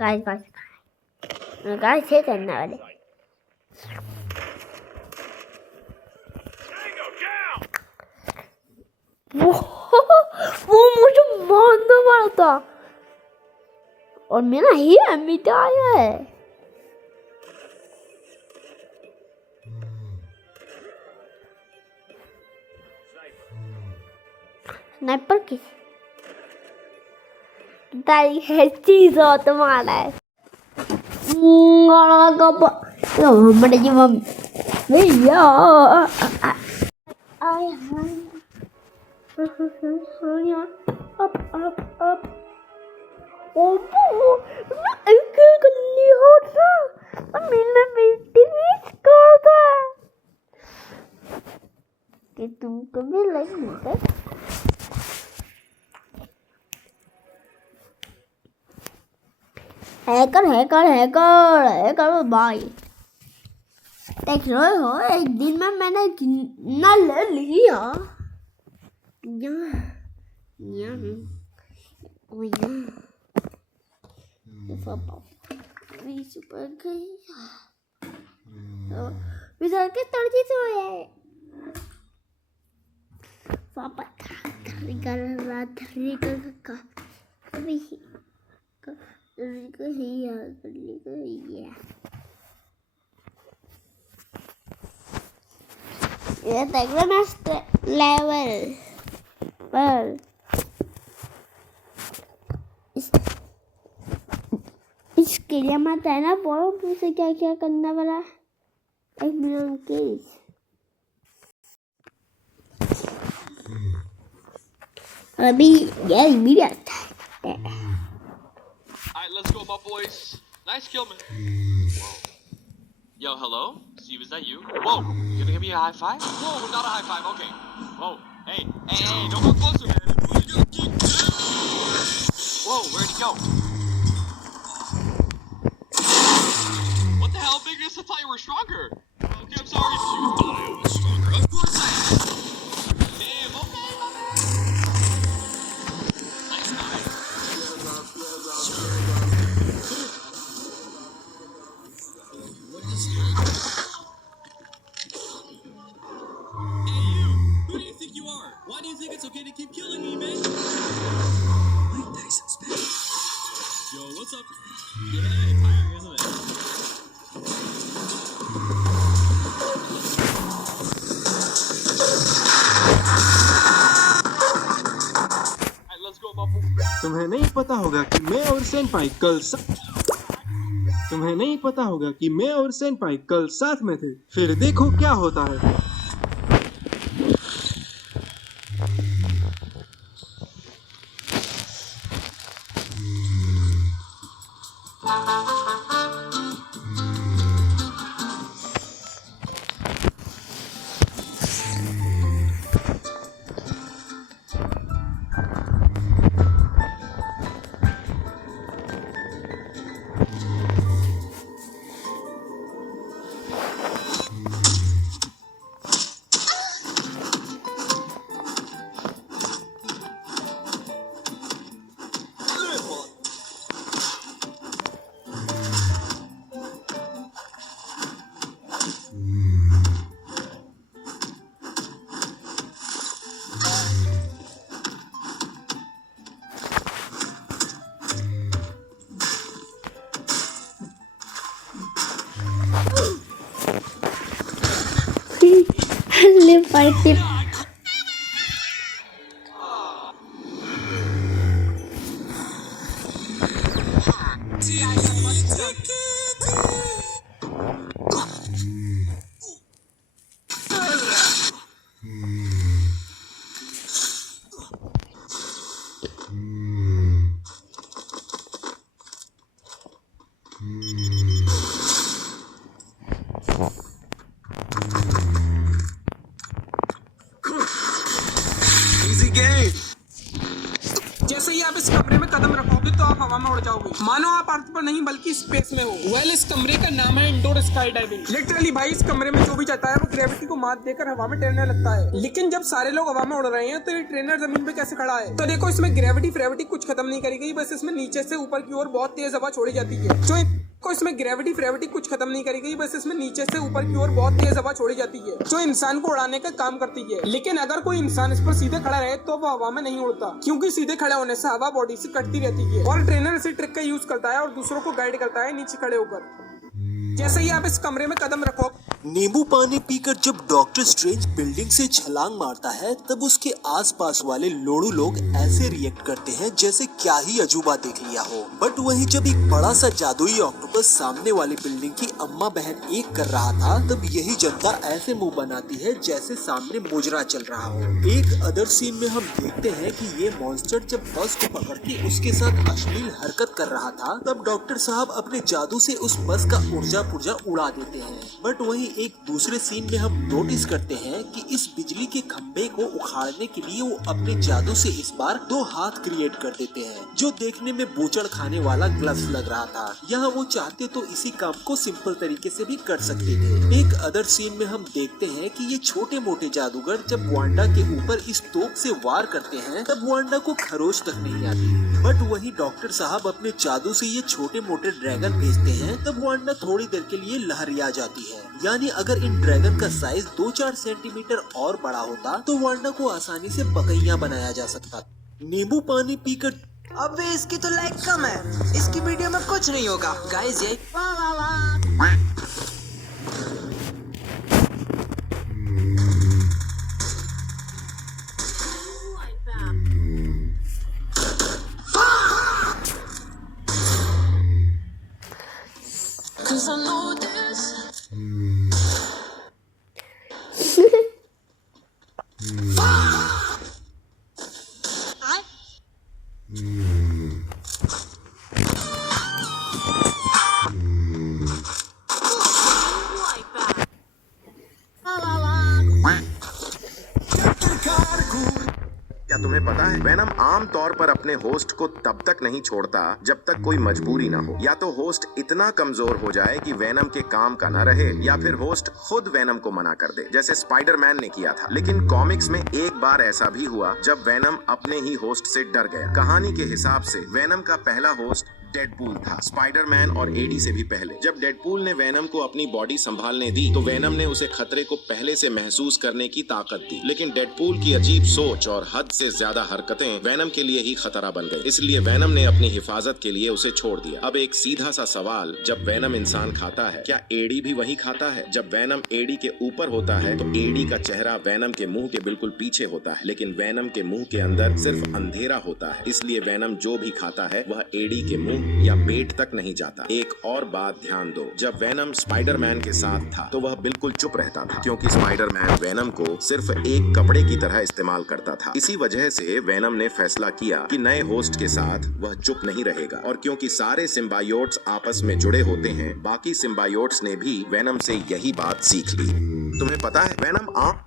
Guys ये करने वाले वो मुझे मारने वाला था और मेरा ही मिटाया है। स्नाइपर किस तारी है चीज हो तुम्हारा है हमारे जी मम्मी up करनी होता मैंने बेटी मिस कर था कि तुम कभी लाइक नहीं हैकर भाई देख रहे हो एक दिन में मैंने कितना ले लिया विचार के तड़जी से है पापा ये देख रहे नेक्स्ट लेवल पर इसके लिए मत है ना बोलो उसे क्या क्या करना पड़ा एक मिनट केस अभी ये भी आता है। Alright, let's go, my boys. Nice kill, man. Whoa. Yo, hello? Steve, is that you? Whoa, you gonna give me a high five? Whoa, not a high five. Okay. Whoa, hey, don't go closer, man. Whoa, where'd he go? What the hell, Biggest? I thought you were stronger. Okay, I'm sorry. You thought I was stronger. Of course I am. Damn, okay, my man. Nice guy. What is happening? Hey, you! Who do you think you are? Why do you think it's okay to keep killing me, man? Mike Tyson's back. Yo, what's up? Yeah, tiring, isn't it? Alright, let's go, Bubble. तुम्हें नहीं पता होगा कि मैं और सेनपाई कल साथ में थे। फिर देखो क्या होता है। पार्टी जैसे ही आप इस कमरे में कदम रखोगे तो आप हवा में उड़ जाओगे। मानो आप अर्थ पर नहीं बल्कि स्पेस में हो। वेल, इस कमरे का नाम है इंडोर स्काई डाइविंग। लिटरली भाई, इस कमरे में जो भी जाता है वो ग्रेविटी को मात देकर हवा में तैरने लगता है। लेकिन जब सारे लोग हवा में उड़ रहे हैं तो ये ट्रेनर जमीन पे कैसे खड़ा है? तो देखो, इसमें ग्रेविटी कुछ खत्म नहीं करी गई, बस इसमें नीचे से ऊपर की ओर बहुत तेज हवा छोड़ी जाती है। इसमें ग्रेविटी कुछ खत्म नहीं करी गई, बस इसमें नीचे से ऊपर की ओर बहुत तेज हवा छोड़ी जाती है जो इंसान को उड़ाने का काम करती है। लेकिन अगर कोई इंसान इस पर सीधे खड़ा रहे तो वो हवा में नहीं उड़ता, क्योंकि सीधे खड़े होने से हवा बॉडी से कटती रहती है। और ट्रेनर इसी ट्रिक का यूज करता है और दूसरों को गाइड करता है नीचे खड़े होकर। जैसे ही आप इस कमरे में कदम रखो, नींबू पानी पीकर जब डॉक्टर स्ट्रेंज बिल्डिंग से छलांग मारता है तब उसके आसपास वाले लोड़ू लोग ऐसे रिएक्ट करते हैं जैसे क्या ही अजूबा देख लिया हो। बट वहीं जब एक बड़ा सा जादुई ऑक्टोपस सामने वाली बिल्डिंग की अम्मा बहन एक कर रहा था तब यही जनता ऐसे मुंह बनाती है जैसे सामने मुजरा चल रहा हो। एक अदर सीन में हम देखते हैं कि ये मॉन्स्टर जब बस को पकड़ के उसके साथ अश्लील हरकत कर रहा था तब डॉक्टर साहब अपने जादू से उस बस का ऊर्जा पुर्जा उड़ा देते हैं। बट वहीं एक दूसरे सीन में हम नोटिस करते हैं कि इस बिजली के खंभे को उखाड़ने के लिए वो अपने जादू से इस बार 2 हाथ क्रिएट कर देते हैं जो देखने में बूचड़ खाने वाला ग्लव्स लग रहा था। यहाँ वो चाहते तो इसी काम को सिंपल तरीके से भी कर सकते थे। एक अदर सीन में हम देखते हैं कि ये छोटे मोटे जादूगर जब वांडा के ऊपर इस तोप से वार करते हैं तब वांडा को खरोच तक नहीं आती। बट वहीं डॉक्टर साहब अपने जादू से ये छोटे मोटे ड्रैगन भेजते हैं तब वांडा थोड़ी देर के लिए लहरिया जाती है। यानी अगर इन ड्रैगन का साइज 2-4 सेंटीमीटर और बड़ा होता तो वांडा को आसानी से बकैया बनाया जा सकता। नींबू पानी पीकर अबे इसकी तो लाइक कम है, इसकी वीडियो में कुछ नहीं होगा गाइस। ये क्या तुम्हें पता है वेनम आम तौर पर अपने होस्ट को तब तक नहीं छोड़ता जब तक कोई मजबूरी ना हो। या तो होस्ट इतना कमजोर हो जाए कि वेनम के काम का ना रहे या फिर होस्ट खुद वेनम को मना कर दे, जैसे स्पाइडरमैन ने किया था। लेकिन कॉमिक्स में एक बार ऐसा भी हुआ जब वेनम अपने ही होस्ट से डर गया। कहानी के हिसाब से वेनम का पहला होस्ट डेडपूल था, स्पाइडरमैन और एडी से भी पहले। जब डेडपूल ने वेनम को अपनी बॉडी संभालने दी तो वेनम ने उसे खतरे को पहले से महसूस करने की ताकत दी। लेकिन डेडपूल की अजीब सोच और हद से ज्यादा हरकतें वेनम के लिए ही खतरा बन गई, इसलिए वेनम ने अपनी हिफाजत के लिए उसे छोड़ दिया। अब एक सीधा सा सवाल, जब वेनम इंसान खाता है क्या एडी भी वही खाता है? जब वेनम एडी के ऊपर होता है तो एडी का चेहरा वेनम के मुंह के बिल्कुल पीछे होता है, लेकिन वेनम के मुंह के अंदर सिर्फ अंधेरा होता है, इसलिए वेनम जो भी खाता है वह एडी के मुंह या पेट तक नहीं जाता। एक और बात ध्यान दो, जब वेनम स्पाइडरमैन के साथ था तो वह बिल्कुल चुप रहता था, क्योंकि स्पाइडरमैन वेनम को सिर्फ एक कपड़े की तरह इस्तेमाल करता था। इसी वजह से वेनम ने फैसला किया कि नए होस्ट के साथ वह चुप नहीं रहेगा। और क्योंकि सारे सिम्बायोट्स आपस में जुड़े होते हैं, बाकी सिम्बायोट्स ने भी वेनम से यही बात सीख ली। तुम्हें पता है वेनम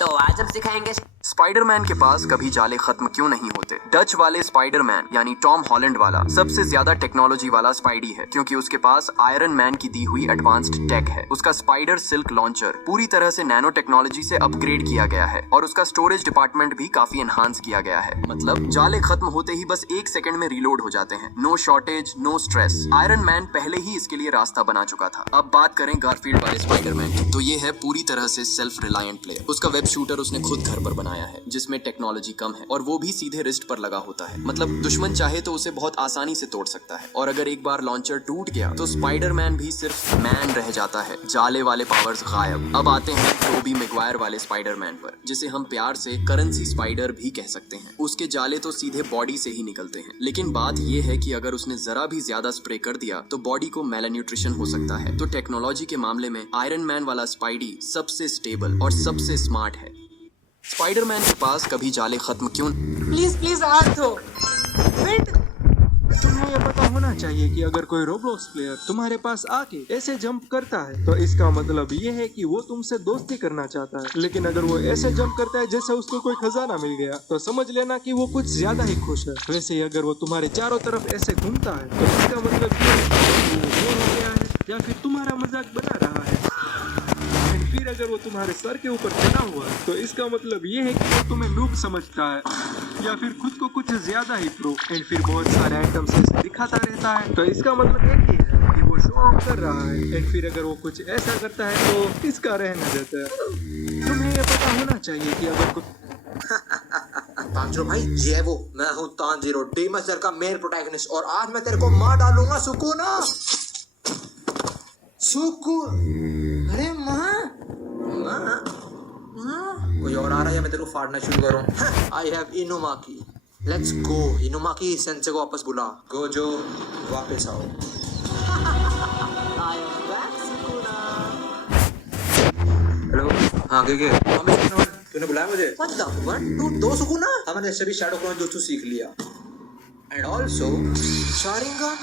तो आज हम सिखाएंगे स्पाइडरमैन के पास कभी जाले खत्म क्यों नहीं होते। डच वाले स्पाइडरमैन यानी टॉम हॉलैंड वाला सबसे ज्यादा टेक्नोलॉजी वाला स्पाइडी है, क्योंकि उसके पास आयरन मैन की दी हुई एडवांस्ड टेक है। उसका स्पाइडर सिल्क लॉन्चर पूरी तरह से नैनो टेक्नोलॉजी से अपग्रेड किया गया है और उसका स्टोरेज डिपार्टमेंट भी काफी एनहांस किया गया है। मतलब जाले खत्म होते ही बस 1 सेकंड में रीलोड हो जाते हैं। No shortage, no stress. Iron Man पहले ही इसके लिए रास्ता बना चुका था। अब बात करें गारफील्ड वाले स्पाइडरमैन की, तो ये है पूरी तरह से सेल्फ रिलायंट प्लेयर। उसका वेब शूटर उसने खुद घर पर बनाया है, जिसमें टेक्नोलॉजी कम है और वो भी सीधे रिस्ट पर लगा होता है। मतलब दुश्मन चाहे तो उसे बहुत आसानी से तोड़ सकता है, और अगर एक बार लॉन्चर टूट गया तो स्पाइडरमैन भी सिर्फ मैन रह जाता है, जाले वाले पावर्स गायब। अब आते हैं टोबी मैगवायर वाले स्पाइडरमैन पर, जिसे हम प्यार से करेंसी स्पाइडर भी कह सकते हैं। उसके जाले तो सीधे बॉडी से ही निकलते हैं, लेकिन बात ये है कि अगर उसने जरा भी ज्यादा स्प्रे कर दिया तो बॉडी को मैलन्यूट्रिशन हो सकता है। तो टेक्नोलॉजी के मामले में आयरन मैन वाला स्पाइडी सबसे स्टेबल और सबसे स्मार्ट है। स्पाइडरमैन के पास कभी जाले खत्म क्यों? प्लीज प्लीज हाथ धो। वेट, तुम तुम्हें ये पता होना चाहिए कि अगर कोई रोब्लॉक्स प्लेयर तुम्हारे पास आके ऐसे जंप करता है तो इसका मतलब ये है कि वो तुमसे दोस्ती करना चाहता है। लेकिन अगर वो ऐसे जंप करता है जैसे उसको कोई खजाना मिल गया तो समझ लेना कि वो कुछ ज्यादा ही खुश है। वैसे ही अगर वो तुम्हारे चारों तरफ ऐसे घूमता है तो इसका मतलब ये है कि वो बोर हो गया है या फिर तुम्हारा मजाक बना रहा है। एंड फिर अगर वो तुम्हारे सर के ऊपर चढ़ा हुआ है तो इसका मतलब ये है कि वो तुम्हें नूब समझता है या फिर खुद को कुछ ज्यादा ही प्रो। एंड फिर बहुत सारे आइटम्स ऐसे दिखाता रहता है तो इसका मतलब एक ही है कि वो शो ऑफ कर रहा है। एंड फिर अगर वो कुछ ऐसा करता है तो इसका रहने देता है। तुम्हें ये पता होना चाहिए कि अगर तांजिरो भाई, ये है वो, मैं हूँ तांजिरो, डीमन स्लेयर का मेन प्रोटैगनिस्ट, और आज मैं तेरे को मार डालूंगा सुकूना। सुकून, अरे माँ, कोई और आ रहा है या मैं तेरे को फाड़ना शुरू करूँ? I have Inumaki, let's go. Inumaki sensei को वापस बुला। गोजो वापस आओ। I am back Sukuna. Hello, हाँ के तूने बुलाया मुझे? What the fuck? तू दो सुकूना? हमने ऐसे भी शैडो क्लोन jutsu सीख लिया। And also शारिंगन,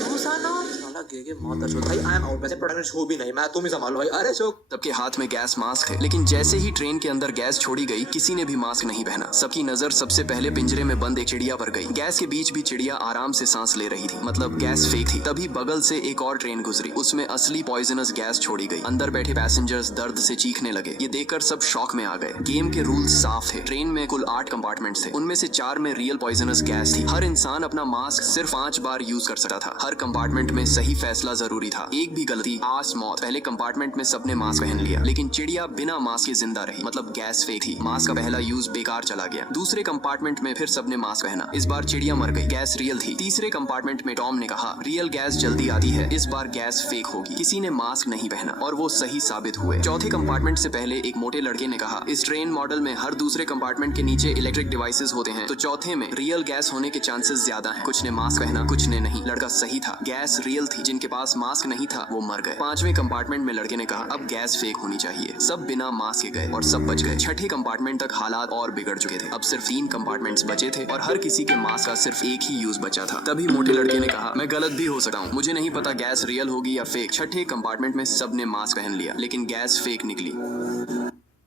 रोसाना, साला गेगे माता चोद भाई। I am out। वैसे प्रोटैगनिस्ट हो भी नहीं मैं, तुम ही संभालो भाई। अरे शोक। सबके हाथ में गैस मास्क है, लेकिन जैसे ही ट्रेन के अंदर गैस छोड़ी गई किसी ने भी मास्क नहीं पहना। सबकी नजर सबसे पहले पिंजरे में बंद एक चिड़िया पर गई। गैस के बीच भी चिड़िया आराम से सांस ले रही थी, मतलब गैस फेक थी। तभी बगल से एक और ट्रेन गुजरी, उसमें असली पॉइजनस गैस छोड़ी गई। अंदर बैठे पैसेंजर्स दर्द से चीखने लगे। ये देखकर सब शॉक में आ गए। गेम के रूल्स साफ थे। ट्रेन में कुल 8 कंपार्टमेंट थे, उनमें से 4 में रियल पॉइजनस गैस थी। हर इंसान अपना मास्क सिर्फ 5 बार यूज कर सकता था। हर कंपार्टमेंट में सही फैसला जरूरी था। एक भी गलती आस मौत। पहले कंपार्टमेंट में सबने मास्क पहन लिया, लेकिन चिड़िया बिना मास्क के जिंदा रही, मतलब गैस फेक थी। मास्क का पहला यूज बेकार चला गया। दूसरे कंपार्टमेंट में फिर सबने मास्क पहना, इस बार चिड़िया मर गई, गैस रियल थी। तीसरे कंपार्टमेंट में टॉम ने कहा रियल गैस जल्दी आती है, इस बार गैस फेक होगी। किसी ने मास्क नहीं पहना और वो सही साबित हुए। चौथे कंपार्टमेंट से पहले एक मोटे लड़के ने कहा इस ट्रेन मॉडल में हर दूसरे कंपार्टमेंट के नीचे इलेक्ट्रिक डिवाइसेस होते हैं, तो चौथे में रियल गैस होने के चांसेस ज्यादा हैं। कुछ ने मास्क पहना, कुछ ने नहीं। लड़का सही था, गैस रियल थी। जिनके पास मास्क नहीं था वो मर गए। 5वें कंपार्टमेंट में लड़के ने कहा अब गैस फेक होनी चाहिए। सब बिना मास्क के गए और सब बच गए। 6ठे कंपार्टमेंट तक हालात और बिगड़ चुके थे। अब सिर्फ 3 कंपार्टमेंट्स बचे थे और हर किसी के मास्क का सिर्फ एक ही यूज बचा था। तभी मोटे लड़के ने कहा मैं गलत भी हो सकता हूँ, मुझे नहीं पता गैस रियल होगी या फेक। 6ठे कंपार्टमेंट में सबने मास्क पहन लिया, लेकिन गैस फेक निकली।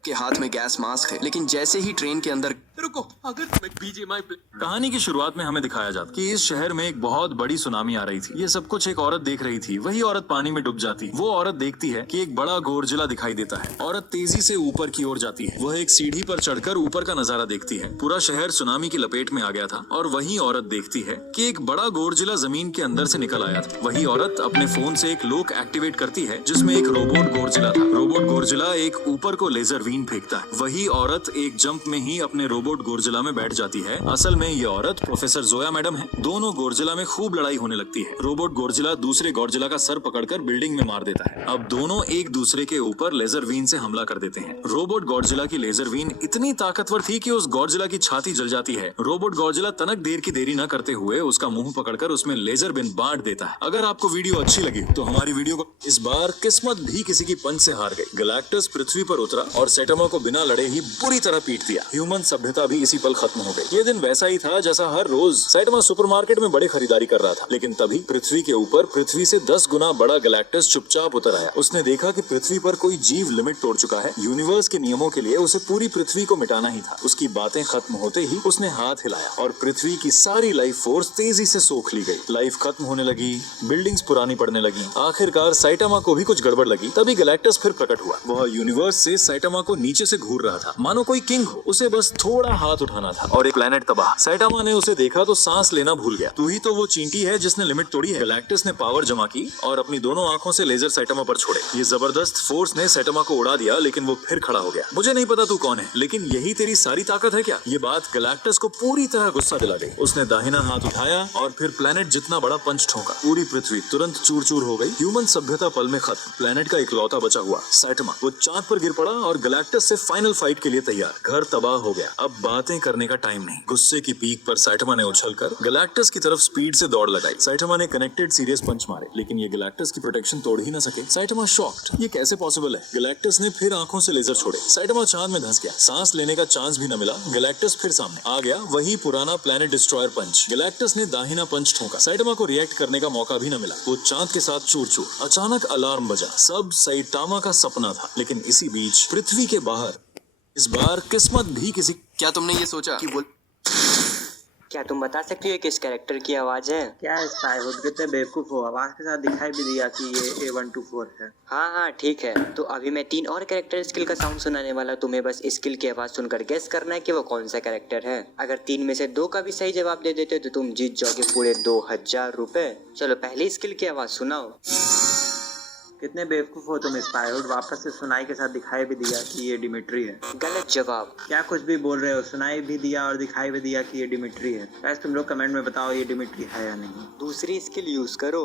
के हाथ में गैस मास्क थे, लेकिन जैसे ही ट्रेन के अंदर रुको, अगर तुम एक BGMI कहानी की शुरुआत में हमें दिखाया जाता कि इस शहर में एक बहुत बड़ी सुनामी आ रही थी। ये सब कुछ एक औरत देख रही थी। वही औरत पानी में डूब जाती। वो औरत देखती है कि एक बड़ा गोरजिला दिखाई देता है। औरत तेजी से ऊपर की ओर जाती है। वह एक सीढ़ी पर चढ़कर ऊपर का नजारा देखती है। पूरा शहर सुनामी की लपेट में आ गया था और वही औरत देखती है कि एक बड़ा गोरजिला जमीन के अंदर से निकल आया था। वही औरत अपने फोन से एक लॉक एक्टिवेट करती है जिसमें एक रोबोट गोरजिला था। रोबोट गोरजिला एक ऊपर को लेजर बीन फेंकता है। वही औरत एक जंप में ही अपने रोबोट गोरजिला में बैठ जाती है। असल में ये औरत प्रोफेसर जोया मैडम है। दोनों गोरजिला में खूब लड़ाई होने लगती है। रोबोट गोरजिला दूसरे गोरजिला का सर पकड़कर बिल्डिंग में मार देता है। अब दोनों एक दूसरे के ऊपर लेजर बीन से हमला कर देते हैं। रोबोट गोरजिला की लेजर बीन इतनी ताकतवर थी कि उस गोरजिला की छाती जल जाती है। रोबोट गोरजिला तनक देर की देरी न करते हुए उसका मुंह पकड़कर उसमें लेजर बीन बांट देता है। अगर आपको वीडियो अच्छी लगी तो हमारी वीडियो को इस बार किस्मत भी किसी की पंच से हार गई। गैलेक्टस पृथ्वी पर उतरा और सैटमा को बिना लड़े ही बुरी तरह पीट दिया। ह्यूमन सभ्यता भी इसी पल खत्म हो गई। ये दिन वैसा ही था जैसा हर रोज सैटमा सुपरमार्केट में बड़े खरीदारी कर रहा था। लेकिन तभी पृथ्वी के ऊपर पृथ्वी से 10 गुना बड़ा गैलेक्टस चुपचाप उतर आया। उसने देखा कि पृथ्वी पर कोई जीव लिमिट तोड़ चुका है। यूनिवर्स के नियमों के लिए उसे पूरी पृथ्वी को मिटाना ही था। उसकी बातें खत्म होते ही उसने हाथ हिलाया और पृथ्वी की सारी लाइफ फोर्स तेजी से सोख ली गई। लाइफ खत्म होने लगी, बिल्डिंग्स पुरानी पड़ने लगी। आखिरकार सैटमा को भी कुछ गड़बड़ लगी। तभी गैलेक्टस फिर प्रकट हुआ। वह यूनिवर्स से सैटमा को नीचे से घूर रहा था, मानो कोई किंग हो। उसे बस थोड़ा हाथ उठाना था और एक प्लेनेट तबाह। सैटमा ने उसे देखा तो सांस लेना भूल गया। तू ही तो वो चींटी है जिसने लिमिट तोड़ी है। गैलेक्टस ने पावर जमा की और अपनी दोनों आंखों से लेजर सैटमा पर छोड़े। ये जबरदस्त फोर्स ने सैटमा को उड़ा दिया, लेकिन वो फिर खड़ा हो गया। मुझे नहीं पता तू कौन है, लेकिन यही तेरी सारी ताकत है क्या? ये बात गैलेक्टस को पूरी तरह गुस्सा दिला गई। उसने दाहिना हाथ उठाया और फिर प्लेनेट जितना बड़ा पंच ठोका। पूरी पृथ्वी तुरंत चूर चूर हो गई। ह्यूमन सभ्यता पल में खत्म। प्लेनेट का इकलौता बचा हुआ सैटमा वो चांद पर गिर पड़ा और गैलेक्टस से फाइनल फाइट के लिए तैयार। घर तबाह हो गया। अब अब बातें करने का टाइम नहीं। गुस्से की पीक पर साइटमा ने उछलकर गैलेक्टस की तरफ स्पीड से दौड़ लगाई। साइटमा ने कनेक्टेड सीरियस पंच मारे, लेकिन ये गैलेक्टस की प्रोटेक्शन तोड़ ही ना सके। साइटमा शॉक्ड, ये कैसे पॉसिबल है? गैलेक्टस ने फिर आंखों से लेजर छोड़े। साइटमा चांद में धंस गया, सांस लेने का चांस भी न मिला। गैलेक्टस फिर सामने आ गया, वही पुराना प्लेनेट डिस्ट्रॉयर पंच। गैलेक्टस ने दाहिना पंच ठोका, साइटमा को रिएक्ट करने का मौका भी न मिला। वो चांद के साथ चूर चूर। अचानक अलार्म बजा, सब साइटामा का सपना था। लेकिन इसी बीच पृथ्वी के बाहर इस बार किस्मत भी किसी। क्या तुमने ये सोचा कि वो क्या तुम बता सकती हो किस कैरेक्टर की आवाज है? क्या स्पाई हो, कितने बेवकूफ हो, आवाज के साथ दिखाई भी दिया कि ये A124 है। हाँ ठीक है, तो अभी मैं 3 और कैरेक्टर स्किल का साउंड सुनाने वाला, तुम्हें बस स्किल की आवाज सुनकर गेस करना है कि वो कौन सा कैरेक्टर है। अगर 3 में से 2 का भी सही जवाब दे देते तो तुम जीत जाओगे पूरे 2000 रुपए। चलो पहली स्किल की आवाज सुनाओ। कितने बेवकूफ हो तुम स्पाई हो, वापस से सुनाई के साथ दिखाई भी दिया कि ये डिमिट्री है। गलत जवाब। क्या कुछ भी बोल रहे हो, सुनाई भी दिया और दिखाई भी दिया कि ये डिमिट्री है। गाइस तुम लोग कमेंट में बताओ ये डिमिट्री है या नहीं। दूसरी स्किल यूज करो।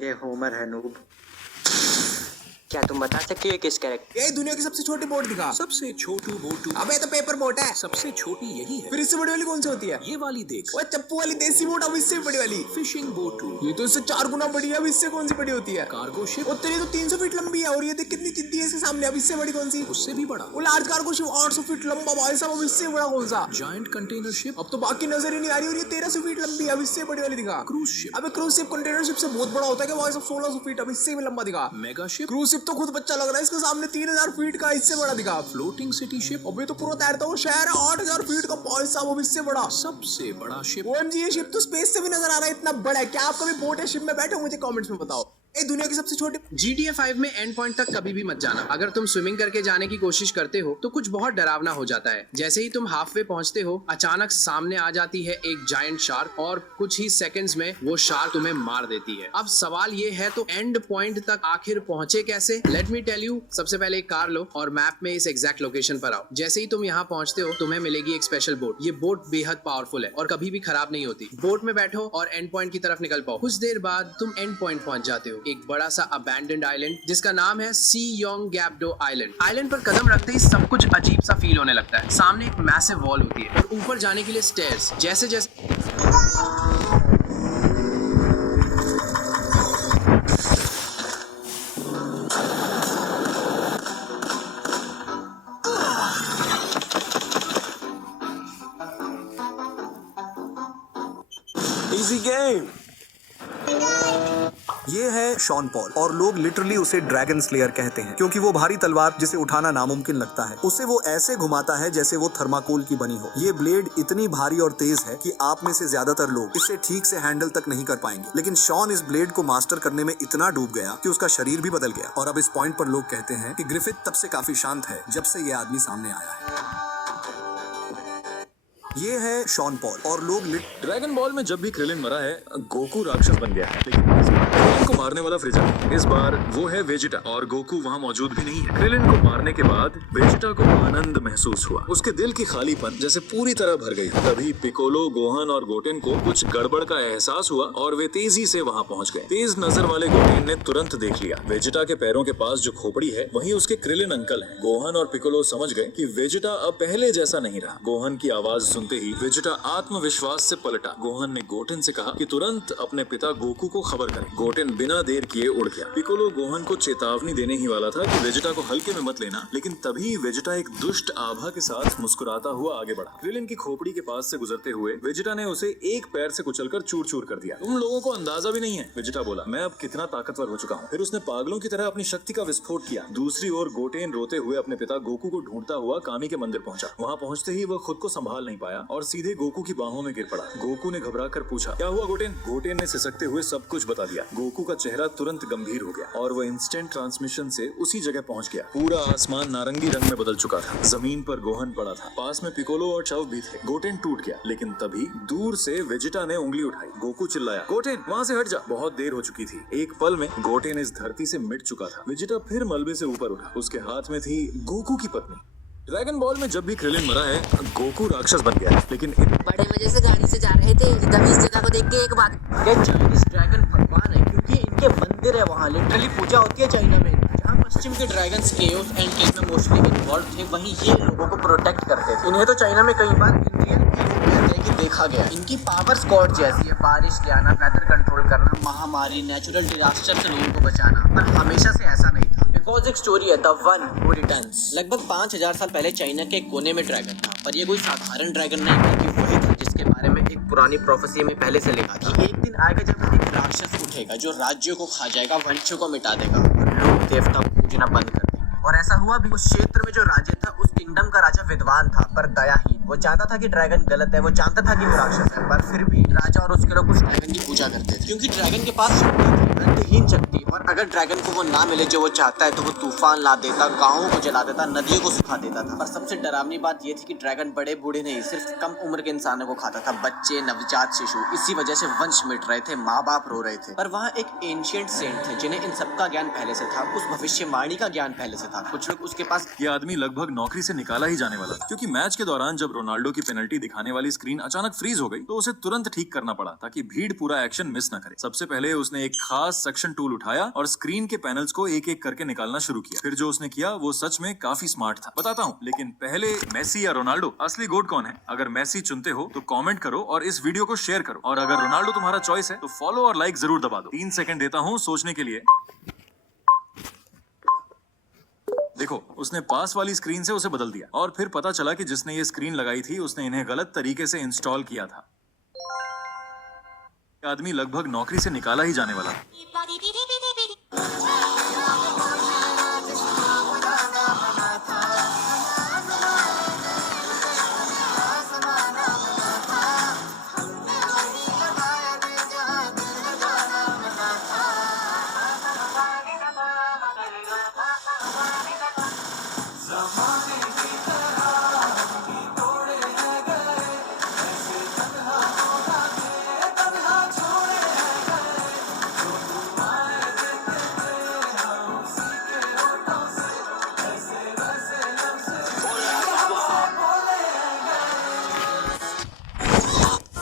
ये होमर है नूब। क्या तुम बता सकती हो किस कैरेक्टर? ये दुनिया की सबसे छोटी बोट दिखा। सबसे छोटू बोटू। अबे तो पेपर बोट है। सबसे छोटी यही है। फिर इससे बड़ी वाली कौन सी होती है? ये वाली देख। वो चप्पू वाली देसी बोट, अब इससे भी बड़ी वाली फिशिंग बोटू। ये तो इससे 4 गुना बड़ी है। अब इससे कौन सी बड़ी होती है? Cargo ship. और तेरी तो 300 फीट लंबी है और ये देख कितनी जिद्दी है इसके सामने। अब इससे बड़ी कौन सी? उससे भी बड़ा। वो लार्ज कार्गो शिप 800 फीट लंबा भाई साहब। अब इससे बड़ा कौन सा? Giant container ship. अब तो बाकी नजर ही नहीं आ रही। और ये 1300 फीट लंबी है। अब इससे बड़ी वाली दिखा। Cruise ship. अबे क्रूज शिप कंटेनर शिप से बहुत बड़ा होता है क्या? भाई साहब 1600 फीट। अब इससे भी लंबा दिखा। Mega ship. क्रूज शिप तो खुद बच्चा लग रहा है इसके सामने। 3000 फीट का, इससे बड़ा दिखा। Floating city ship. अबे तो पूरा तैरता हुआ शहर है। 8000 फीट का भाई साहब। अब इससे बड़ा। सबसे बड़ा शिप। OMG ये शिप तो स्पेस से भी नजर आ रहा है, इतना बड़ा है। क्या आप कभी बोट या शिप में बैठे हो? मुझे कमेंट्स में बताओ। ये दुनिया की सबसे छोटी। GTA 5 में एंड पॉइंट तक कभी भी मत जाना। अगर तुम स्विमिंग करके जाने की कोशिश करते हो तो कुछ बहुत डरावना हो जाता है। जैसे ही तुम हाफ वे पहुंचते हो, अचानक सामने आ जाती है एक जायंट शार्क और कुछ ही सेकंड्स में वो शार्क तुम्हें मार देती है। अब सवाल ये है, तो एंड पॉइंट तक आखिर पहुंचे कैसे? Let me tell you. सबसे पहले एक कार लो और मैप में इस एग्जैक्ट लोकेशन पर आओ। जैसे ही तुम यहाँ पहुंचते हो, तुम्हें मिलेगी एक स्पेशल बोट। ये बोट बेहद पावरफुल है और कभी भी खराब नहीं होती। बोट में बैठो और एंड पॉइंट की तरफ निकल पाओ। कुछ देर बाद तुम एंड पॉइंट पहुंच जाते हो, एक बड़ा सा abandoned आइलैंड जिसका नाम है सी योंग गैप्डो आइलैंड। आइलैंड पर कदम रखते ही सब कुछ अजीब सा फील होने लगता है। सामने एक मैसिव वॉल होती है और ऊपर जाने के लिए स्टेयर्स। जैसे जैसे इजी गेम। ये है शॉन पॉल और लोग लिटरली उसे ड्रैगन स्लेयर कहते हैं क्योंकि वो भारी तलवार जिसे उठाना नामुमकिन लगता है, उसे वो ऐसे घुमाता है जैसे वो थर्माकोल की बनी हो। ये ब्लेड इतनी भारी और तेज है कि आप में से ज्यादातर लोग इसे ठीक से हैंडल तक नहीं कर पाएंगे। लेकिन शॉन इस ब्लेड को मास्टर करने में इतना डूब गया कि उसका शरीर भी बदल गया। और अब इस पॉइंट पर लोग कहते हैं कि ग्रिफिथ तब से काफी शांत है जब से ये आदमी सामने आया है। ये है शॉन पॉल और लोग ड्रैगन बॉल में जब भी क्रिलिन मरा है, गोकू राक्षस बन गया है। लेकिन इस बार क्रिलिन को मारने वाला फ्रीजा नहीं। इस बार वो है वेजिटा और गोकू वहाँ मौजूद भी नहीं है। क्रिलिन को मारने के बाद वेजिटा को आनंद महसूस हुआ। उसके दिल की खालीपन जैसे पूरी तरह भर गई। तभी पिकोलो, गोहन और गोटेन को कुछ गड़बड़ का एहसास हुआ और वे तेजी से वहाँ पहुँच गए। तेज नजर वाले गोटेन ने तुरंत देख लिया वेजिटा के पैरों के पास जो खोपड़ी है वही उसके क्रिलिन अंकल है। गोहन और पिकोलो समझ गए कि वेजिटा अब पहले जैसा नहीं रहा। गोहन की आवाज सुनते ही वेजिटा आत्मविश्वास से पलटा। गोहन ने गोटेन से कहा कि तुरंत अपने पिता गोकू को खबर करें। गोटेन बिना देर किए उड़ गया। पिकोलो गोहन को चेतावनी देने ही वाला था कि वेजिटा को हल्के में मत लेना, लेकिन तभी वेजिटा एक दुष्ट आभा के साथ मुस्कुराता हुआ आगे बढ़ा। क्रिलिन की खोपड़ी के पास से गुजरते हुए वेजिटा ने उसे एक पैर से कुचलकर चूर चूर कर दिया। तुम लोगों को अंदाजा भी नहीं है, वेजिटा बोला, मैं अब कितना ताकतवर हो चुका हूँ। फिर उसने पागलों की तरह अपनी शक्ति का विस्फोट किया। दूसरी ओर गोटेन रोते हुए अपने पिता गोकू को ढूंढता हुआ कामी के मंदिर पहुंचा। वहाँ पहुंचते ही वह खुद को संभाल नहीं पाया और सीधे गोकू की बाहों में गिर पड़ा। गोकू ने घबरा कर पूछा, क्या हुआ गोटेन? गोटेन ने सिसकते हुए सब कुछ बता दिया। गोकू का चेहरा तुरंत गंभीर हो गया और वह इंस्टेंट ट्रांसमिशन से उसी जगह पहुंच गया। पूरा आसमान नारंगी रंग में बदल चुका था। जमीन पर गोहन पड़ा था, पास में पिकोलो और चव भी थे। गोटेन टूट गया, लेकिन तभी दूर से वेजिटा ने उंगली उठाई। गोकू चिल्लाया, गोटेन वहाँ से हट जा। बहुत देर हो चुकी थी। एक पल में गोटेन इस धरती से मिट चुका था। वेजिटा फिर मलबे से ऊपर उठा। उसके हाथ में थी गोकू की पत्नी। ड्रैगन बॉल में जब भी क्रिलिन मरा है, गोकू राक्षस बन गया है। लेकिन बड़े मजे से गाड़ी से जा रहे थे, तभी इस जगह को देख के एक बात, ये चाइनीज ड्रैगन भगवान है क्योंकि इनके मंदिर है वहाँ, लिटरली पूजा होती है चाइना में। जहाँ पश्चिम के ड्रैगन्स केओस एंड केव में मोस्टली इन्वॉल्व थे, वहीं ये लोगों को प्रोटेक्ट करते थे। इन्हें तो चाइना में कई बार इंडियन कहते हैं कि देखा गया। इनकी पावर्स गॉड जैसी है, बारिश ले आना, वेदर कंट्रोल करना, महामारी, नेचुरल डिजास्टर से लोगों को बचाना, पर हमेशा से ऐसा नहीं था। बिकॉज एक स्टोरी है द वन हू रिटर्न्स। लगभग 5000 साल पहले चाइना के एक कोने में ड्रैगन था, पर ये कोई साधारण ड्रैगन नहीं बल्कि वही था जिसके बारे में एक पुरानी प्रोफेसी में पहले से लिखा कि एक दिन आएगा जब एक राक्षस उठेगा जो राज्यों को खा जाएगा, वंशों को मिटा देगा और लोग देवता पूजना बंद कर देंगे। और ऐसा हुआ भी। उस क्षेत्र में जो राज्य था उस किंगडम का राजा विद्वान था पर दयाहीन। वो जानता था कि ड्रैगन गलत है, वो जानता था कि वो राक्षस है, पर फिर भी राजा और उसके लोग उस ड्रैगन की पूजा करते थे क्योंकि ड्रैगन के पास शक्ति थी, अंतहीन शक्ति। और अगर ड्रैगन को वो ना मिले जो वो चाहता है तो वो तूफान ला देता, गांवों को जला देता, नदियों को सुखा देता था। पर सबसे डरावनी बात ये थी कि ड्रैगन बड़े बूढ़े नहीं, सिर्फ कम उम्र के इंसानों को खाता था, बच्चे, नवजात शिशु। इसी वजह से वंश मिट रहे थे, माँ बाप रो रहे थे। पर वहाँ एक एंशिएंट सेंट थे जिन्हें इन सबका ज्ञान पहले से था, उस भविष्यवाणी का ज्ञान पहले से था। कुछ लोग उसके पास। ये आदमी लगभग नौकरी से निकाला ही जाने वाला था क्योंकि मैच के दौरान जब रोनाल्डो की पेनल्टी दिखाने वाली स्क्रीन अचानक फ्रीज हो गई तो उसे तुरंत ठीक करना पड़ा ताकि भीड़ पूरा एक्शन मिस न करे। सबसे पहले उसने एक खास सक्शन टूल उठाया और स्क्रीन के पैनल्स को एक एक करके निकालना शुरू किया। फिर जो उसने किया वो सच में काफी स्मार्ट था, बताता हूँ। लेकिन पहले मेसी या रोनाल्डो, असली गोट कौन है? अगर मेसी चुनते हो तो कमेंट करो और इस वीडियो को शेयर करो, और अगर रोनाल्डो तुम्हारा चॉइस है तो फॉलो और लाइक जरूर दबा दो। 3 सेकंड देता हूँ सोचने के लिए। देखो, उसने पास वाली स्क्रीन से उसे बदल दिया और फिर पता चला कि जिसने ये स्क्रीन लगाई थी उसने इन्हें गलत तरीके से इंस्टॉल किया था। आदमी लगभग नौकरी से निकाला ही जाने वाला।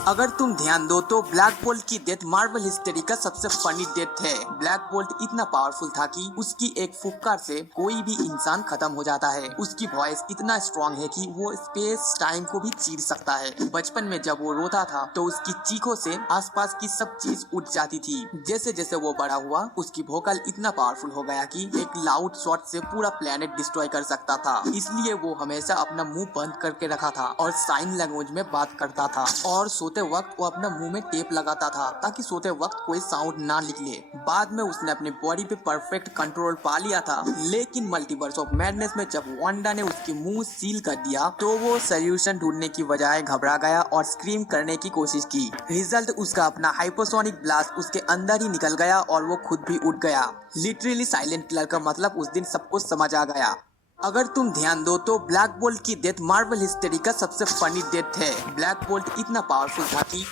अगर तुम ध्यान दो तो ब्लैक बोल्ट की डेथ मार्वल हिस्ट्री का सबसे फनी डेथ है। ब्लैक बोल्ट इतना पावरफुल था कि उसकी एक फुक्कार से कोई भी इंसान खत्म हो जाता है। उसकी वॉइस इतना स्ट्रॉन्ग है कि वो स्पेस टाइम को भी चीर सकता है। बचपन में जब वो रोता था तो उसकी चीखों से आसपास की सब चीज उठ जाती थी। जैसे जैसे वो बड़ा हुआ उसकी वोकल इतना पावरफुल हो गया कि एक लाउड शॉट से पूरा प्लेनेट डिस्ट्रॉय कर सकता था। इसलिए वो हमेशा अपना मुंह बंद करके रखा था और साइन लैंग्वेज में बात करता था, और सोते वक्त वो अपना मुंह में टेप लगाता था ताकि सोते वक्त कोई साउंड ना निकले। बाद में उसने अपनी बॉडी पे परफेक्ट कंट्रोल पा लिया था, लेकिन मल्टीवर्स ऑफ मैडनेस में जब वांडा ने उसकी मुंह सील कर दिया तो वो सोल्यूशन ढूंढने की बजाय घबरा गया और स्क्रीम करने की कोशिश की। रिजल्ट उसका अपना हाइपरसोनिक ब्लास्ट उसके अंदर ही निकल गया और वो खुद भी उठ गया। लिटरली साइलेंट किलर का मतलब उस दिन सबको समझ आ गया। अगर तुम ध्यान दो तो ब्लैक बोल्ट की डेथ मार्वल हिस्ट्री का सबसे फनी डेथ है। ब्लैक बोल्ट इतना पावरफुल था कि